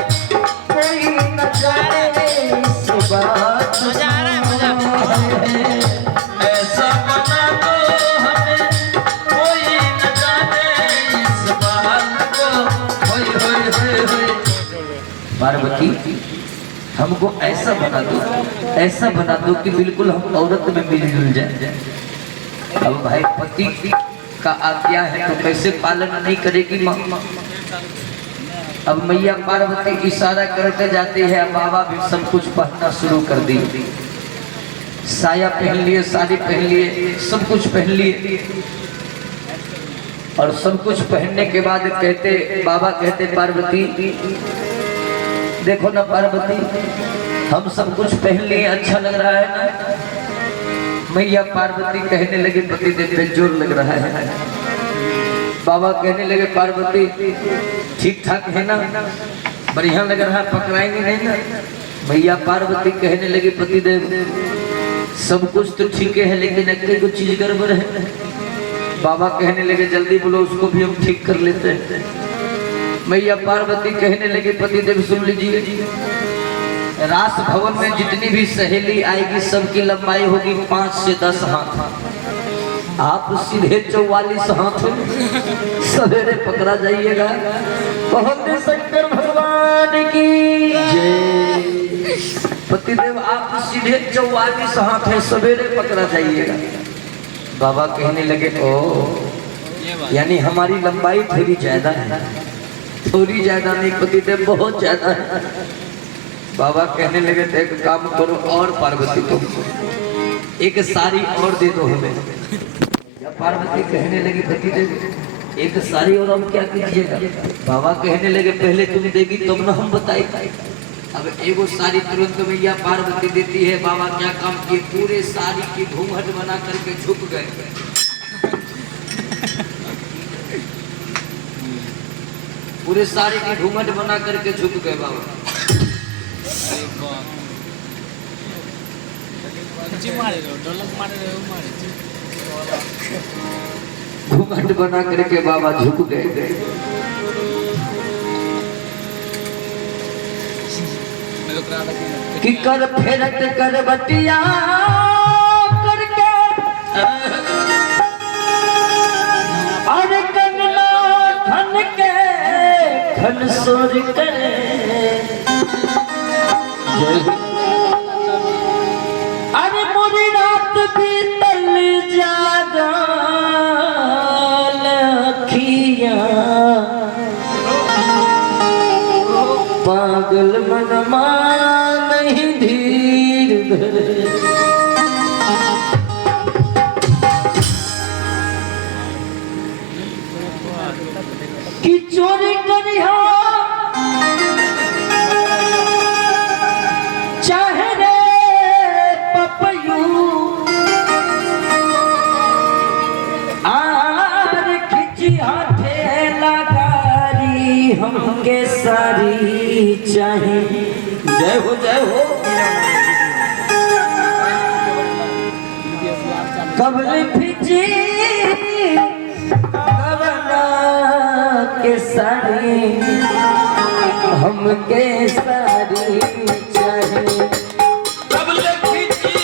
कोई न जाने इस बात को। ऐसा बना दो हमें कोई न जाने इस बात को। होय होय होय होय। पार्वती हमको ऐसा बना दो, ऐसा बना दो कि बिल्कुल हम औरत में मिल जाए। अब भाई पति का आज्ञा है तो कैसे पालन नहीं करेगी माँ। अब मैया पार्वती इशारा करते जाती है, बाबा भी सब कुछ पहनना शुरू कर दी। साया पहन लिए, साड़ी पहन लिए, सब कुछ पहन लिए। और सब कुछ पहनने के बाद कहते, बाबा कहते पार्वती देखो ना पार्वती, हम सब कुछ पहन लिए, अच्छा लग रहा है ना। मैया पार्वती कहने लगे पतिदेव पे जोर लग रहा है। बाबा कहने लगे पार्वती ठीक ठाक है ना, बढ़िया लग रहा है, पकड़ाएंगे नहीं ना। मैया पार्वती कहने लगे पतिदेव सब कुछ तो ठीक है लेकिन एक कुछ चीज गड़बड़ है। बाबा कहने लगे जल्दी बोलो, उसको भी हम ठीक कर लेते हैं। मैया पार्वती कहने लगे पतिदेव सुन लीजिए, रास भवन में जितनी भी सहेली आएगी सबकी लंबाई होगी 5 से 10 हाथ। आप सीधे 44 हाथ सवेरे पकड़ा जाइएगा। बहुत शंकर भगवान की जय। पतिदेव आप सीधे 44 हाथ है, सवेरे पकड़ा जाइएगा। बाबा कहने लगे ओ यानी हमारी लंबाई थोड़ी ज्यादा है। थोड़ी ज्यादा नहीं पतिदेव बहुत ज्यादा है। बाबा कहने लगे तो एक काम करो और पार्वती को एक साड़ी और दे दो हमें। या पार्वती कहने लगी पतिदेव एक साड़ी और हम क्या कीजिएगा। बाबा कहने लगे पहले तुम देगी तब ना हम बताए। अब एगो साड़ी तुरंत मैया पार्वती देती है। बाबा क्या काम किए, पूरे साड़ी की घूंघट बना करके झुक गए। पूरे साड़ी की घूंघट बना करके झुक गए बाबा। घूंघट बना करके बाबा झुक गए। कि कर फेरत कर बटिया करके और कंगना धन के खन सोर करे। अरे मोरी रात बीतल जागा लखिया पागल मनमा नहीं धीर धरे। कि चोरी करिया चाहे रे पपयू आर खिची हाथे लगारी हमके सारी चाहे। जय हो जय हो। कबल फिजी कबला के सारी हमके सारी चाहे। कबल खिची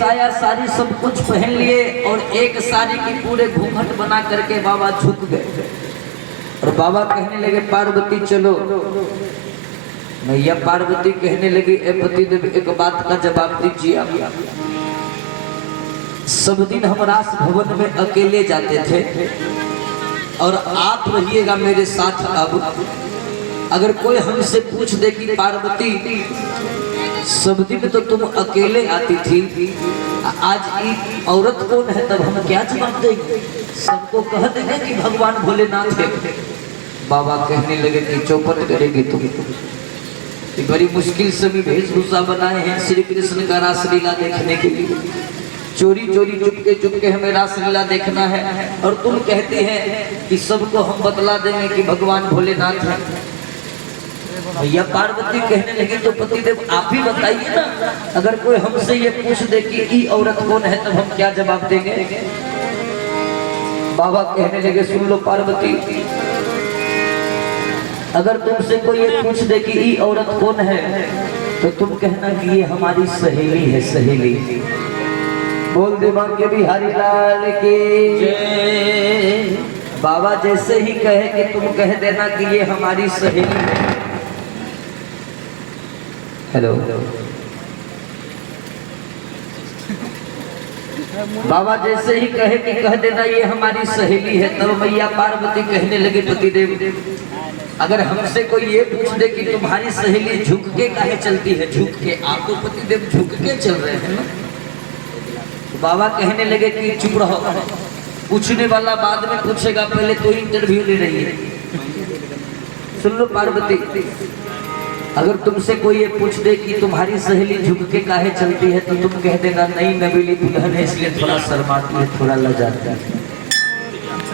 साया साड़ी सब कुछ पहन लिए और एक साड़ी की पूरे घूंघट बना करके बाबा झुक गए और बाबा कहने लगे पार्वती चलो। मैया पार्वती कहने लगी ए पतिदेव एक बात का जवाब दीजिए आप। सब दिन हम रास भवन में अकेले जाते थे और आप रहिएगा मेरे साथ। अब अगर कोई हमसे पूछ दे कि पार्वती सब दिन तो तुम अकेले आती थी, आज एक औरत कौन है, तब हम क्या जवाब देंगे? सबको कह देंगे कि भगवान भोलेनाथ है। बाबा कहने लगे कि चौपट करेगी तुम। बड़ी मुश्किल से भी वेशभूषा बनाए हैं श्री कृष्ण का रासलीला देखने के लिए। चोरी चोरी चुपके चुपके हमें रासलीला देखना है और तुम कहते हैं कि सबको हम बतला देंगे कि भगवान भोलेनाथ है। भैया पार्वती कहने लगी तो पतिदेव आप ही बताइए ना, अगर कोई हमसे ये पूछ दे कि ई औरत कौन है तब हम क्या जवाब देंगे? बाबा कहने लगे सुन लो पार्वती, अगर तुमसे कोई ये पूछ दे कि ई औरत कौन है तो तुम कहना कि ये हमारी सहेली है, सहेली। बोल दे मां के बिहारी लाल की जय। बाबा जैसे ही कहे कि तुम कह देना कि ये हमारी सहेली है। हेलो बाबा जैसे ही कहे कि कह देना ये हमारी सहेली है, तब मैया पार्वती कहने लगी पतिदेव अगर हमसे कोई ये पूछ दे कि तुम्हारी सहेली झुक के काहे चलती है, झुक के, आप तो पतिदेव झुक के चल रहे हैं ना। बाबा कहने लगे कि चुप रहो, पूछने वाला बाद में पूछेगा, पहले तो इंटरव्यू ले रही है। सुन लो पार्वती, अगर तुमसे कोई ये पूछ दे कि तुम्हारी सहेली झुक के काहे चलती है तो तुम कह देना नहीं नवीली दुल्हन है इसलिए थोड़ा शर्माती है, थोड़ा लजाती है।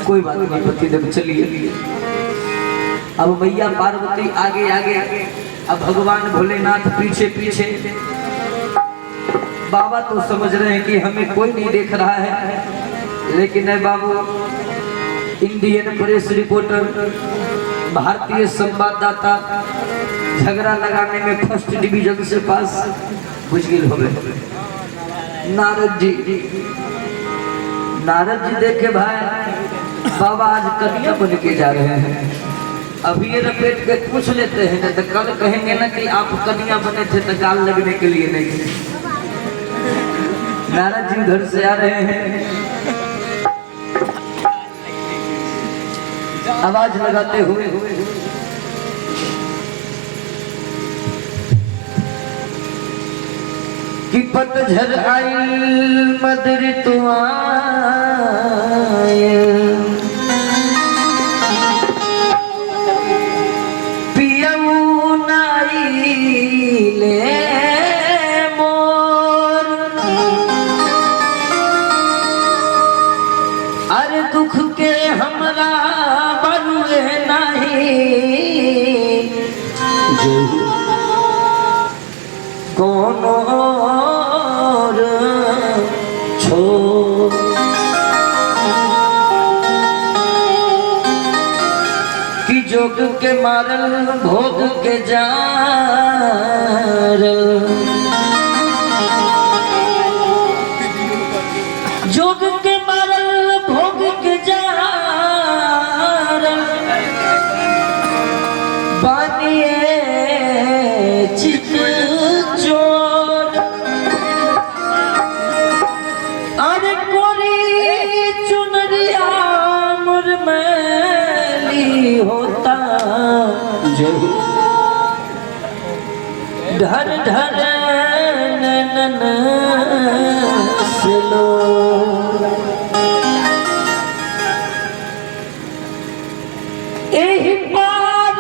कोई बात नहीं पतिदेव चलिए। अब मैया पार्वती आगे आगे, अब भगवान भोलेनाथ पीछे पीछे। बाबा तो समझ रहे हैं कि हमें कोई नहीं देख रहा है, लेकिन है बाबू इंडियन प्रेस रिपोर्टर, भारतीय संवाददाता, झगड़ा लगाने में फर्स्ट डिवीजन से पास बुझगिल हो गए। नारद जी देखे भाई बाबा आज कन्या बन के जा रहे हैं। अभी ये लपेट के पूछ लेते हैं ना तो कल कहेंगे ना कि आप कन्या बने थे तो गाल लगने के लिए नहीं। नारद जी घर से आ रहे हैं, आवाज लगाते हुए कि पतझड़ आई मदर तुम आए, पियऊ नाई ले मोर, अरे दुख के हमरा बरुए नहीं जो कोनो कि जोग के मारल भोग के जार, जोग के मारल भोग के जार, बानिए चित चोर, अरे कोरी चुनरिया मुरमैली होता जो ढर ढर नैनन से लो। एही पार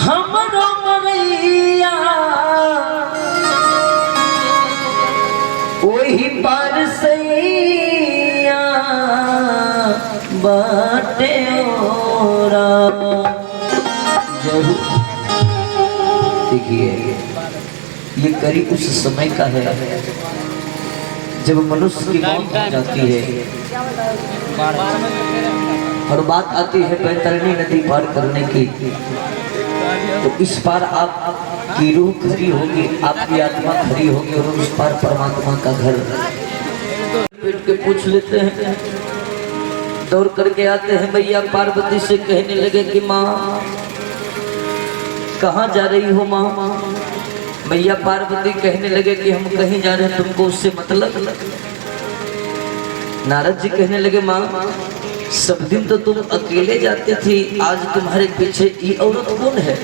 हमरो मरैया, वही पार सैया बाटे ओरा। देखिए ये करीब उस समय का है जब मनुष्य की मौत हो जाती है और बात आती है बैतरणी नदी पार करने की। तो इस पार आप की रूह खड़ी होगी, आपकी आत्मा खड़ी होगी और उस पार परमात्मा का घर। बैठ के पूछ लेते हैं, दौड़ करके आते हैं मैया पार्वती से, कहने लगे कि माँ कहाँ जा रही हो माँ? मैया पार्वती कहने लगे कि हम कहीं जा रहे हैं, तुमको उससे मतलब? नारद जी कहने लगे माँ सब दिन तो तुम अकेले जाते थी, आज तुम्हारे पीछे ये औरत कौन है?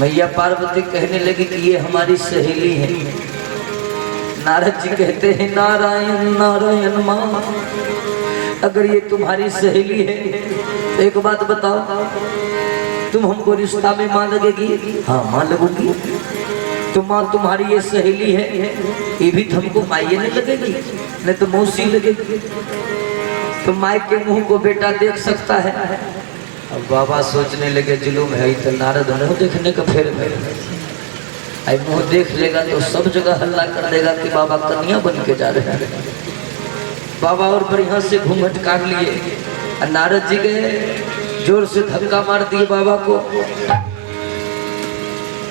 मैया पार्वती कहने लगी कि ये हमारी सहेली है। नारद जी कहते हैं नारायण नारायण माँ, अगर ये तुम्हारी सहेली है तो एक बात बताओ, तुम हमको रिश्ता में माँ लगेगी? हाँ माँ लगूंगी। तो माँ तुम्हारी ये सहेली है, ये भी तुमको माइये नहीं लगेगी? नहीं तो मौसी लगेगी। तो माई के मुंह को बेटा देख सकता है? अब बाबा सोचने लगे जुलूम है तो नारद मुंह देखने का फेर आई मुंह देख लेगा तो सब जगह हल्ला कर देगा कि बाबा कन्या बन के जा रहे हैं। बाबा और बढ़िया से घूंघट काट लिए, नारद जी गए जोर से धक्का मार दिए बाबा को।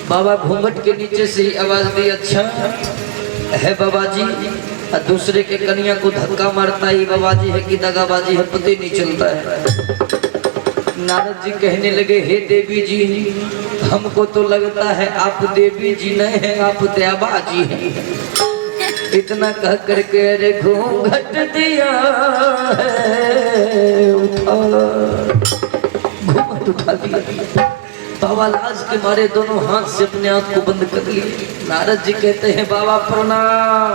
बाबा घूंघट के नीचे से ही आवाज दी, अच्छा है बाबा जी, और दूसरे के कन्या को धक्का मारता ही बाबा जी है कि दगाबाजी है पता नहीं चलता है। नारद जी कहने लगे हे देवी जी, हमको तो लगता है आप देवी जी नहीं है, आप दयाबा जी हैं। इतना कह करके अरे घूंघट दिया है घूंघट उठा दिया। बाबा लाज के मारे दोनों हाथ से अपने आप को बंद कर लिए। नारद जी कहते हैं बाबा प्रणाम।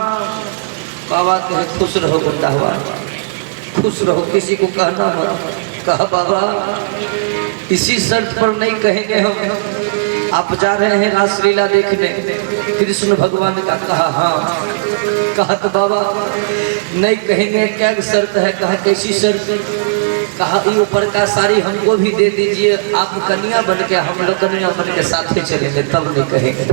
बाबा कहे खुश रहो गुंडा हुआ, खुश रहो, किसी को कहना मत। कहा बाबा इसी शर्त पर नहीं कहेंगे हम, आप जा रहे हैं रासलीला देखने कृष्ण भगवान का? कहा हाँ। कहा तो बाबा नहीं कहेंगे, क्या शर्त है? कहा कैसी शर्त? कहा ये ऊपर का साड़ी हमको भी दे दीजिए, आप कन्या बन के हम लोग कन्या बन के साथ ही चलेंगे तब नहीं कहेंगे।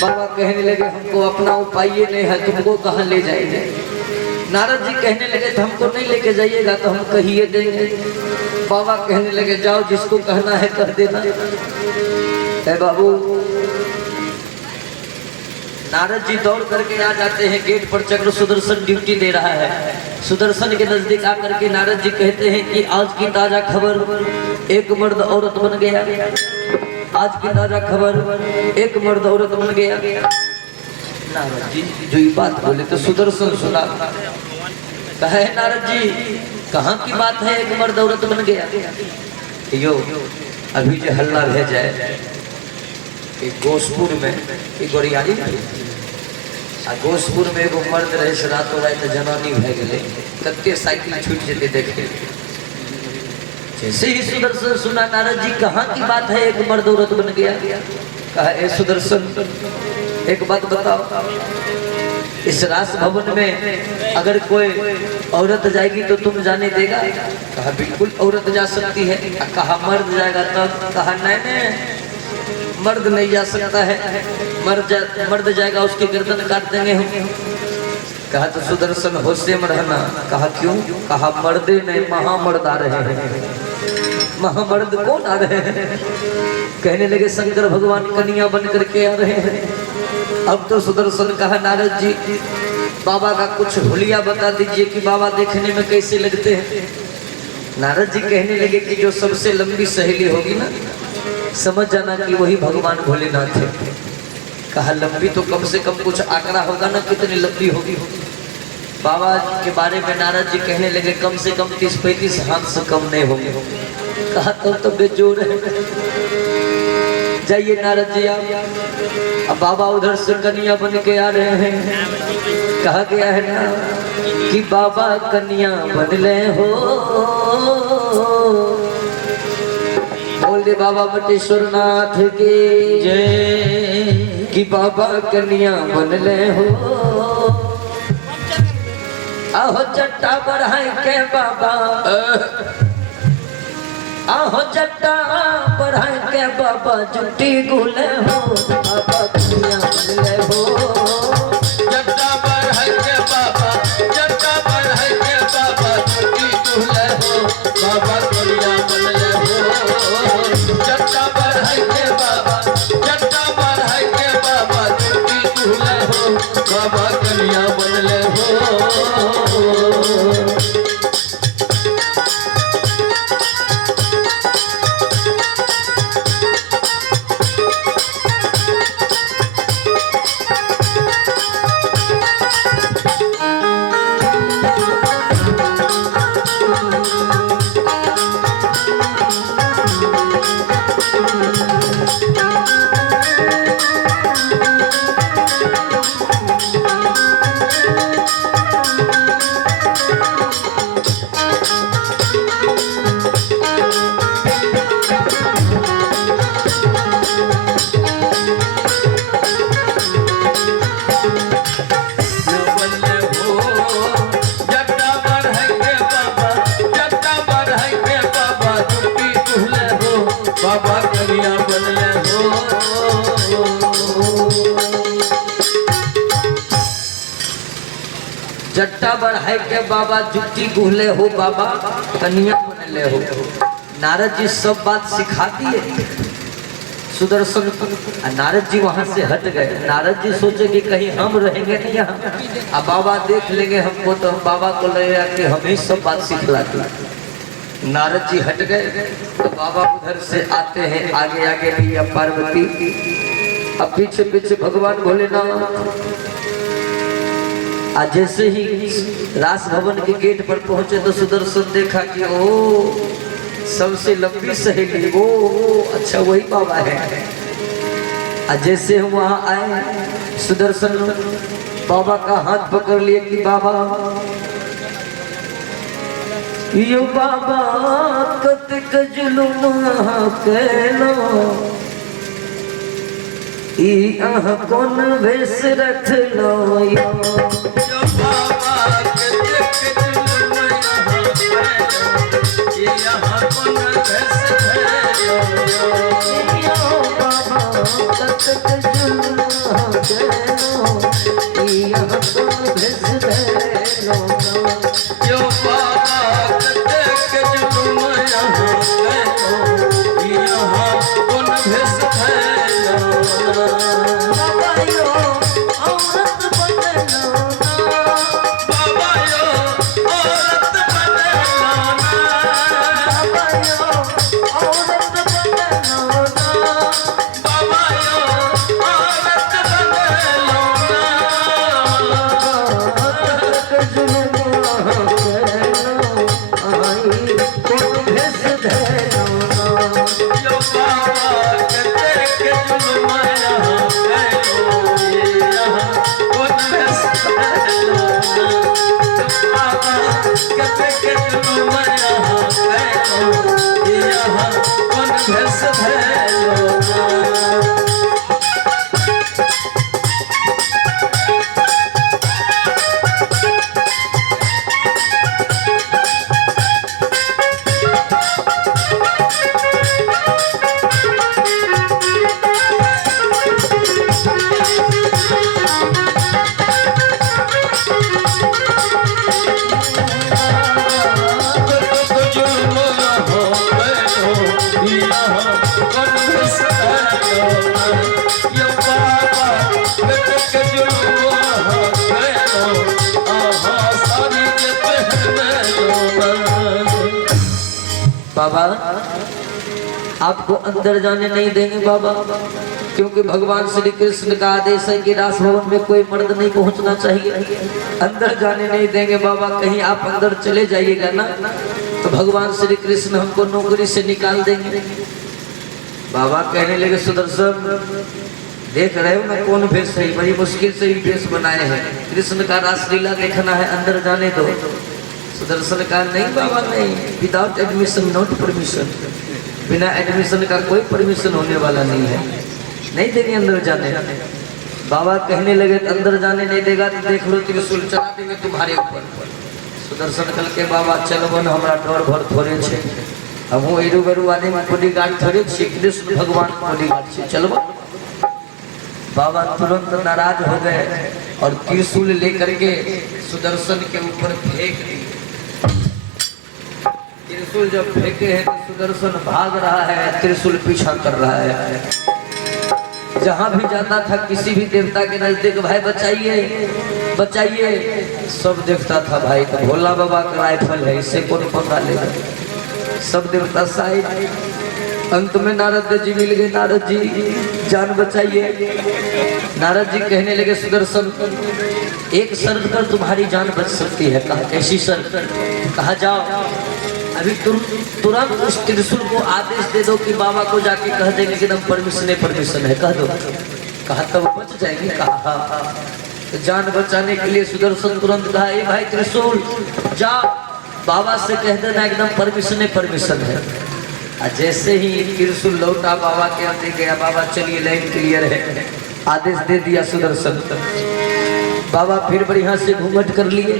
बाबा कहने लगे हमको अपना उपाय नहीं है, तुमको कहाँ ले जाएंगे? नारद जी कहने लगे तो हमको नहीं लेके जाइएगा तो हम कहिए देंगे। बाबा कहने लगे जाओ जिसको कहना है कह देना। बाबू नारद जी दौड़ करके आ जाते हैं, गेट पर चक्र सुदर्शन ड्यूटी दे रहा है। सुदर्शन के नजदीक आकर के नारद जी कहते हैं कि आज की ताजा खबर, एक मर्द औरत बन गया। आज की ताजा खबर, एक मर्द औरत बन गया। नारद जी जो ये बात बोले तो सुदर्शन सुना। कहे नारद जी कहाँ की बात है, एक मर्द औरत बन गया? यो अभी जो हल्ला भेजा है गोसपुर में, गोरियारी गोसपुर में एगो मर्द रहे से रातों रात जनानी भे गए, कत्ते साइकिल छूट जेते देखे। जैसे ही सुदर्शन सुना नारद जी कहाँ की बात है, एक मर्द औरत बन गया? कहा ए सुदर्शन एक बात बताओ, इस रास भवन में अगर कोई औरत जाएगी तो तुम जाने देगा? कहा बिल्कुल औरत जा सकती है। कहा मर्द जाएगा तब? कहा नहीं मर्द नहीं जा सकता है, मर्द जाएगा उसकी गर्दन काट देंगे हम। कहा तो सुदर्शन होशे में रहना। कहा क्यों? कहा मर्दे नहीं महामर्द आ रहे हैं। महामर्द कौन आ रहे हैं? कहने लगे शंकर भगवान कन्या बन करके आ रहे हैं। अब तो सुदर्शन कहा नारद जी बाबा का कुछ हुलिया बता दीजिए कि बाबा देखने में कैसे लगते हैं। नारद जी कहने लगे कि जो सबसे लंबी सहेली होगी ना, समझ जाना कि वही भगवान भोलेनाथ है। कहा लंबी तो कम से कम कुछ आंकड़ा होगा ना, कितनी लंबी होगी? बाबा के बारे में नारद जी कहने लगे कम से कम 30-35 हाथ से कम नहीं होंगे। कहा तो बेजोड़ है। जाइए नारद जी आप। अब बाबा उधर से कन्या बन के आ रहे हैं। कहा गया है ना कि बाबा कन्या बन ले हो। बोल दे बाबा बटेश्वर नाथ की जय, कि बाबा कन्या बन ले हो। आहो जट्टा बढ़ाए के बाबा, आहो जट्टा बढ़ाए के बाबा जुटी गुले हो। बाबा कन्या बन ले हो। जट्टा बढ़ाए के बाबा, जट्टा बढ़ाए के बाबा जुटी गुले हो। बाबा कन्या बन ले हो। जट्टा बढ़ाए के बाबा, जट्टा बनले हो। जट्टा बढ़ाई के बाबा जुट्टी गुहले हो बाबा कन्या बनले हो। नारद जी सब बात सिखा दिए सुदर्शन को। नारद जी वहां से हट गए। नारद जी सोचे कि कहीं हम रहेंगे नहीं यहाँ, अब बाबा देख लेंगे हमको तो हम बाबा को लगेगा कि हम ही सब बात सिखलाते। नारद जी हट गए तो बाबा उधर से आते हैं, आगे आगे भैया पार्वती, अब पीछे पीछे भगवान भोलेनाथ। आज जैसे ही रास भवन के गेट पर पहुंचे तो सुदर्शन देखा कि ओ सबसे लंबी सहेली वो अच्छा वही बाबा है। आज जैसे हम वहां आए सुदर्शन बाबा का हाथ पकड़ लिए कि बाबा यो बाबा कतक जुलुम कैलो ई आह कौन भेस रख लो यो जो बाबा के देख जुल्म यहाँ कौन भेस धैलो। यो बाबा कतक जुलुम कैलो ई आह कौन भेस धैलो। जो बाबा के देख जुल्म यहाँ कैलो यहाँ कौन भेस धैलो। बाबा यो औरत बनलो ना, बाबा यो औरत बनलो ना। बाबा यो औरत बनलो ना, बाबा यो औरत बनलो ना। कतक जुलुम कैलो आई कौन भेस धैलो ना। जो बाबा के देख जुल्म यहाँ कैलो यहाँ कौन भेस धैलो ना। जो बाबा के देख जुल्म यहाँ कैलो यहाँ कौन भेस धैलो ना। बाबा आपको अंदर जाने नहीं देंगे बाबा, क्योंकि भगवान श्री कृष्ण का आदेश है कि रास भवन में कोई मर्द नहीं पहुंचना चाहिए। अंदर जाने नहीं देंगे बाबा। कहीं आप अंदर चले जाइएगा ना तो भगवान श्री कृष्ण हमको नौकरी से निकाल देंगे। बाबा कहने लगे सुदर्शन देख रहे हो मैं कौन भेष है, बड़ी मुश्किल से ही भेष बनाए हैं। कृष्ण का रासलीला देखना है, अंदर जाने दो। सुदर्शन का नहीं बाबा नहीं, विदाउट एडमिशन नॉट परमिशन। बिना एडमिशन का कोई परमिशन होने वाला नहीं है, नहीं देंगे अंदर जाने। बाबा कहने लगे अंदर जाने नहीं देगा तो देख लो त्रिशूल चला देंगे तुम्हारे ऊपर। सुदर्शन कल के बाबा चलो बन हमारा डर भर थोड़े छे, हम एरू बेरू आदमी बॉडीगार्ड थोड़े छे, कृष्ण भगवान बॉडीगार्ड छे, चलो। बाबा तुरंत नाराज हो गए और त्रिशूल लेकर के सुदर्शन के ऊपर फेंक दिए। त्रिशूल जब फेंके हैं तो सुदर्शन भाग रहा है, त्रिशूल पीछा कर रहा है। जहां भी जाता था किसी भी देवता के नजदीक भाई बचाइए बचाइए, सब देवता था भाई तो भोला बाबा का राइफल है, इससे कौन पकड़ा लेगा। सब देवता साइड। अंत में नारद जी मिल गए। नारद जी जान बचाइए। नारद जी कहने लगे सुदर्शन एक शर्त पर तुम्हारी जान बच सकती है। कहा कैसी शर्त? कहा जाओ अभी तुरंत उस त्रिशूल को आदेश दे दो कि बाबा को जाके कह देंगे कि एकदम परमिशन है, कह दो। कहा तब बच जाएगी? कहा हाँ। तो जान बचाने के लिए सुदर्शन तुरंत कहा ए भाई त्रिशूल जाओ बाबा से कह देना एकदम परमिशन है। जैसे ही त्रिशूल लौटा बाबा के अंदर गया, बाबा चलिए लाइन क्लियर है, आदेश दे दिया सुदर्शन। बाबा फिर बढ़िया से घूंघट कर लिए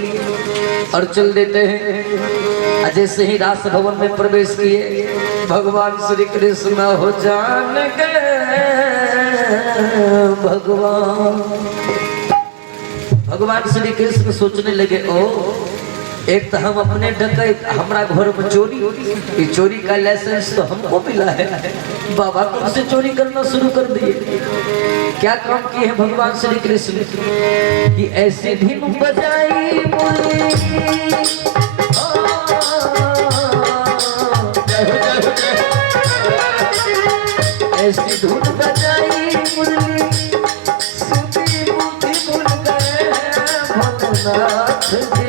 और चल देते हैं। जैसे ही रास भवन में प्रवेश किए भगवान श्री कृष्ण हो जान गए भगवान श्री कृष्ण सोचने लगे ओ एक तो हम अपने डकैत हमारा घर में चोरी ये चोरी का लाइसेंस तो हमको मिला है बाबा कब से चोरी करना शुरू कर दिए क्या काम किए हैं भगवान श्री कृष्ण कि ऐसे धुन बजाई मुरली ऐसी धुन बजाई मुरली सुधी बुद्धि भूल गए भोलेनाथ जी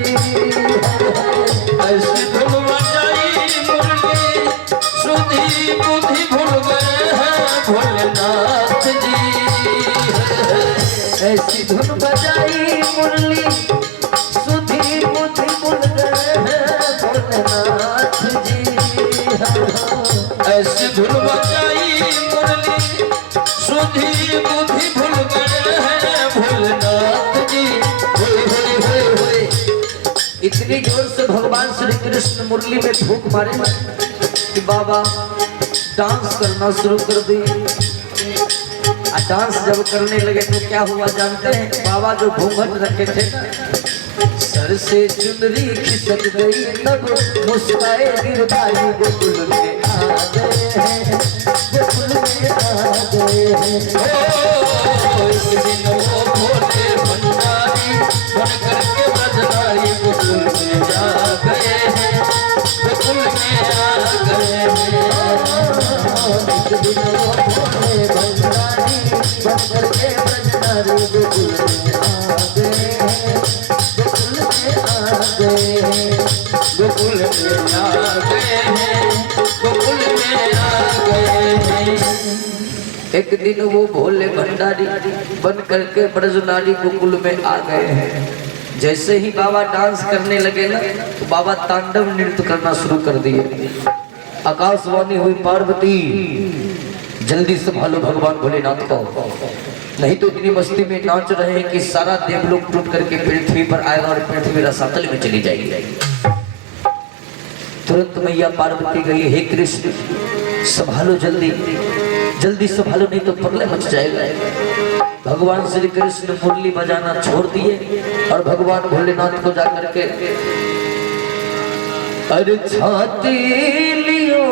ऐसी धुन बजाई मुरली सुधी बुद्धि भूल गए हैं भोलेनाथ जी ऐसी धुन बजाई मुरली सुधी बुद्धि भूल गए हैं भोलेनाथ जी ऐसी धुन बजाई मुरली सुधी बुद्धि भूल गए हैं भोलेनाथ जी होए इतनी जोर से भगवान श्री कृष्ण मुरली में फूंक मारे कि बाबा डांस करना शुरू कर दिए। डांस जब करने लगे तो क्या हुआ जानते हैं बाबा जो घूंघट रखे थे ना सर से चुनरी खिसक गई तब मुस्काए गिरधारी गोकुल में आ गए हैं गोकुल में आ गए हैं एक दिन वो भोले भंडारी बन करके ब्रजधारी गोकुल में आ गए हैं गोकुल में आ गए हैं एक दिन वो भोले भंडारी बन करके ब्रजधारी गोकुल में आ गए हैं गोकुल में आ गए हैं गोकुल में आ गए हैं गोकुल में आ गए हैं एक दिन वो भोले भंडारी बन करके ब्रजनारी गोकुल में आ गए हैं। जैसे ही बाबा डांस करने लगे ना तो बाबा तांडव नृत्य करना शुरू कर दिए। आकाशवाणी हुई पार्वती जल्दी संभालो भगवान भोलेनाथ को नहीं तो इतनी मस्ती में नाच रहे हैं कि सारा देवलोक टूट करके पृथ्वी पर आएगा और पृथ्वी रसातल में चली जाएगी। तुरंत मैया पार्वती गई हे कृष्ण संभालो जल्दी जल्दी संभालो नहीं तो प्रलय मच जाएगा। भगवान श्री कृष्ण मुरली बजाना छोड़ दिए और भगवान भोलेनाथ को जाकर के अरे छाती लियो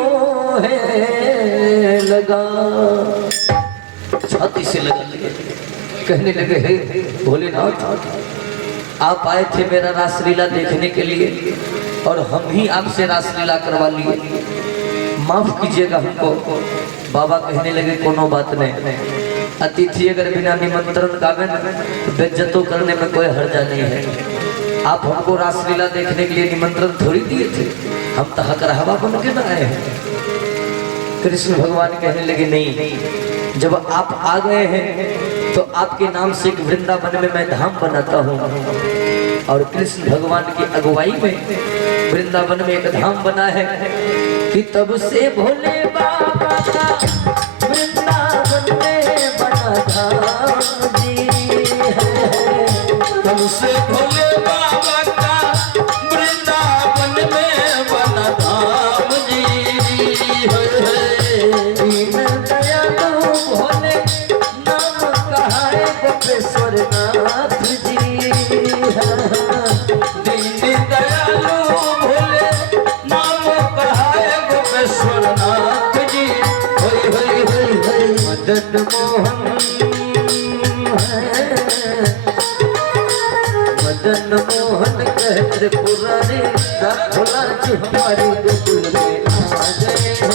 है लगा छाती से लगा लिए कहने लगे हे भोलेनाथ आप आए थे मेरा रासलीला देखने के लिए और हम ही आपसे रासलीला करवा लिए माफ कीजिएगा हमको। बाबा कहने लगे कोनो बात नहीं अतिथि अगर बिना निमंत्रण का तो बेइज्जतों करने में कोई हर्जा नहीं है। आप हमको रासलीला देखने के लिए निमंत्रण थोड़ी दिए थे हम तो हकरहवा बन के न आए हैं। कृष्ण भगवान कहने लगे नहीं जब आप आ गए हैं तो आपके नाम से एक वृंदावन में मैं धाम बनाता हूँ और कृष्ण भगवान की अगुवाई में वृंदावन में एक धाम बना है कि तब से भोले बाबा का वृंदावन में बना धाम जी तब से भोले बाबा का वृंदावन में बना धाम जी दीन दयालु भोले नाम कहाए गोपेश्वर नाथ जी दीन दयालु भोले नाम कहाए गोपेश्वर नाथ जी मदन मोहन मदन मोहन कहते पुराने भोला जी हमारे गोकुल में आ गए हैं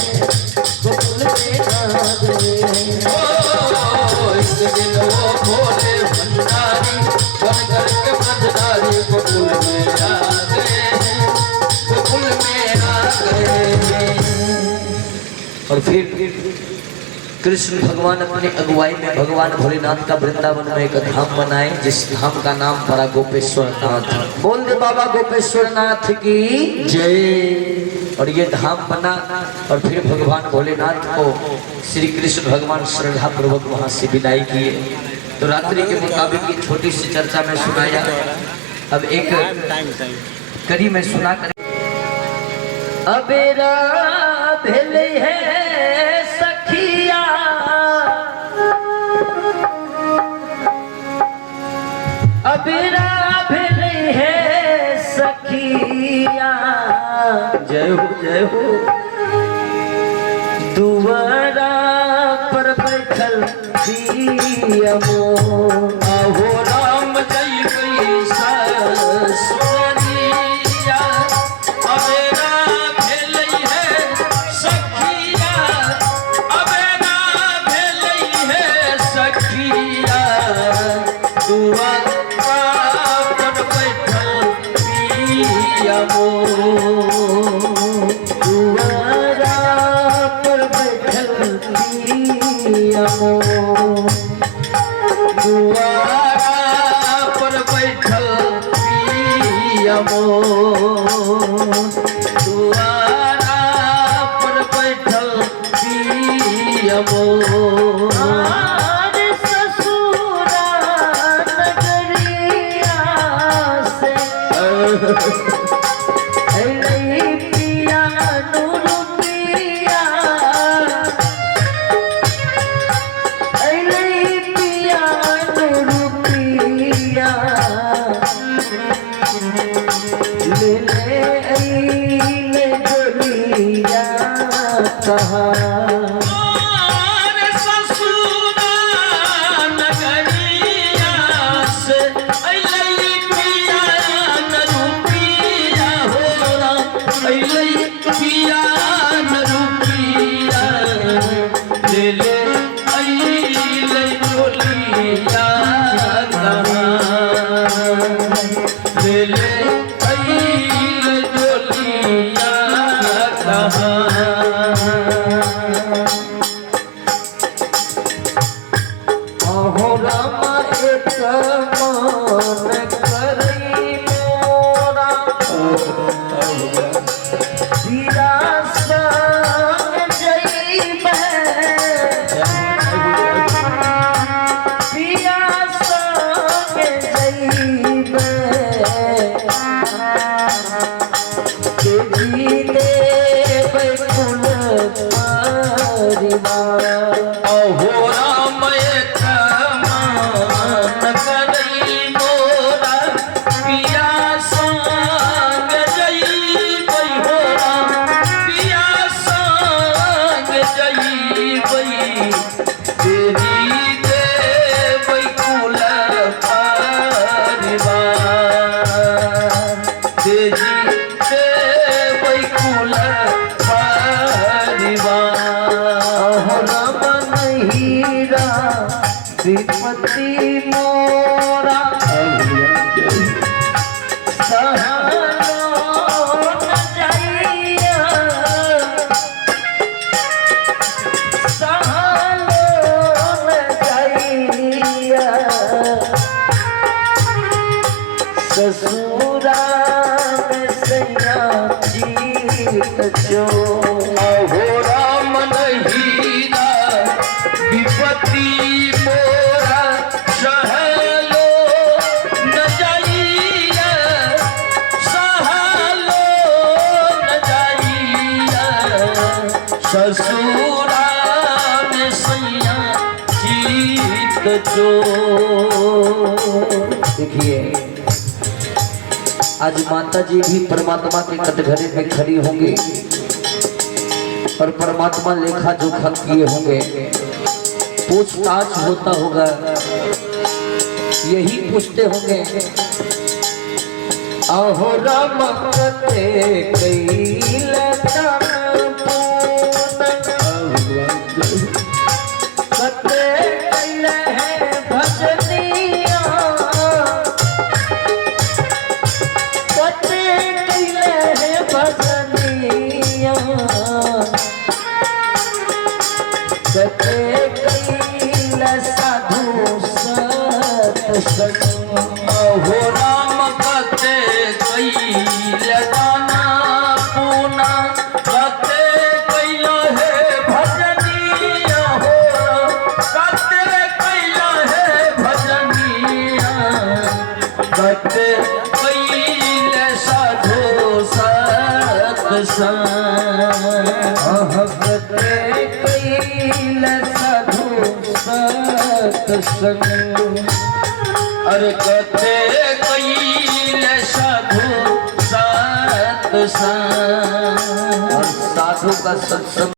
गोकुल में आ गए हैं। एक दिन वो भोले भंडारी बन करके ब्रजधारी गोकुल में आ गए हैं गोकुल में आ गए हैं। और फिर कृष्ण भगवान अपनी अगुवाई में भगवान भोलेनाथ का वृंदावन में एक धाम बनाए जिस धाम का नाम पड़ा गोपेश्वर नाथ। बोल दे बाबा गोपेश्वर नाथ की जय। और ये धाम बना और फिर भगवान भोलेनाथ को श्री कृष्ण भगवान श्रद्धा पूर्वक वहां से विदाई किए। तो रात्रि के मुताबिक ये छोटी सी चर्चा में सुनाया। अब एक कड़ी में सुना कर अबेरा भेले है सखिया अबेरा भेले है सखिया जय हो दुआरा पर बैठल पिया मोर आहो राम जय ससुरिया अबेरा भेलै है सखिया अबेरा भेलै है सखिया दुआरा पर बैठल पिया मोर दुआरा पर बैठल पिया मोर दुआरा पर बैठल पिया मोर दुआरा पर बैठल पिया मोर आरे ससुरा नगरिया से अइलै पिया नूर पिया अइलै पिया नूर पिया ले अइलै डोलिया कहाँ रे ससुरा नगरिया से अइलै पिया नरुपिया हो राम अइलै पिया नरुपिया ले अइलै डोलिया कहाँ ले अइलै डोलिया कहाँ अहो रामा एक मन करई मोरा पिया संग जइबै पिया संग जइबै देवी देबै कुल परिवार अहो राम एक मान करई मोरा पिया संग जइबै हो राम पिया संग जइबै तेरी देबै कुल परिवार तेरी देबै कुल परिवार हीरा विपत्ति मोरा सहलो न जाइया सहलो न जाइया ससुरा में सैया जीत जो अहो राम हीरा विपत्ति मोरा सहलो न जाइया सहलो न जाइया ससुरा में सैया जीत जो देखिए आज माता जी भी परमात्मा के कटघरे में खड़ी होंगी और परमात्मा लेखा जोखा किए होंगे पूछताछ होता होगा यही पूछते होंगे अहो राम कते कैलतन कते कैल है भजनिया कते कैल है भजनिया कते कैल साधु सत्संग अहो राम कते कैल दाना पूना कते कैल है भजनिया हो कते कैल है भजनिया कते कैल साधु सत्संग सत्संग अरे कथे कैल साधु सत्संग और साधु का सत्संग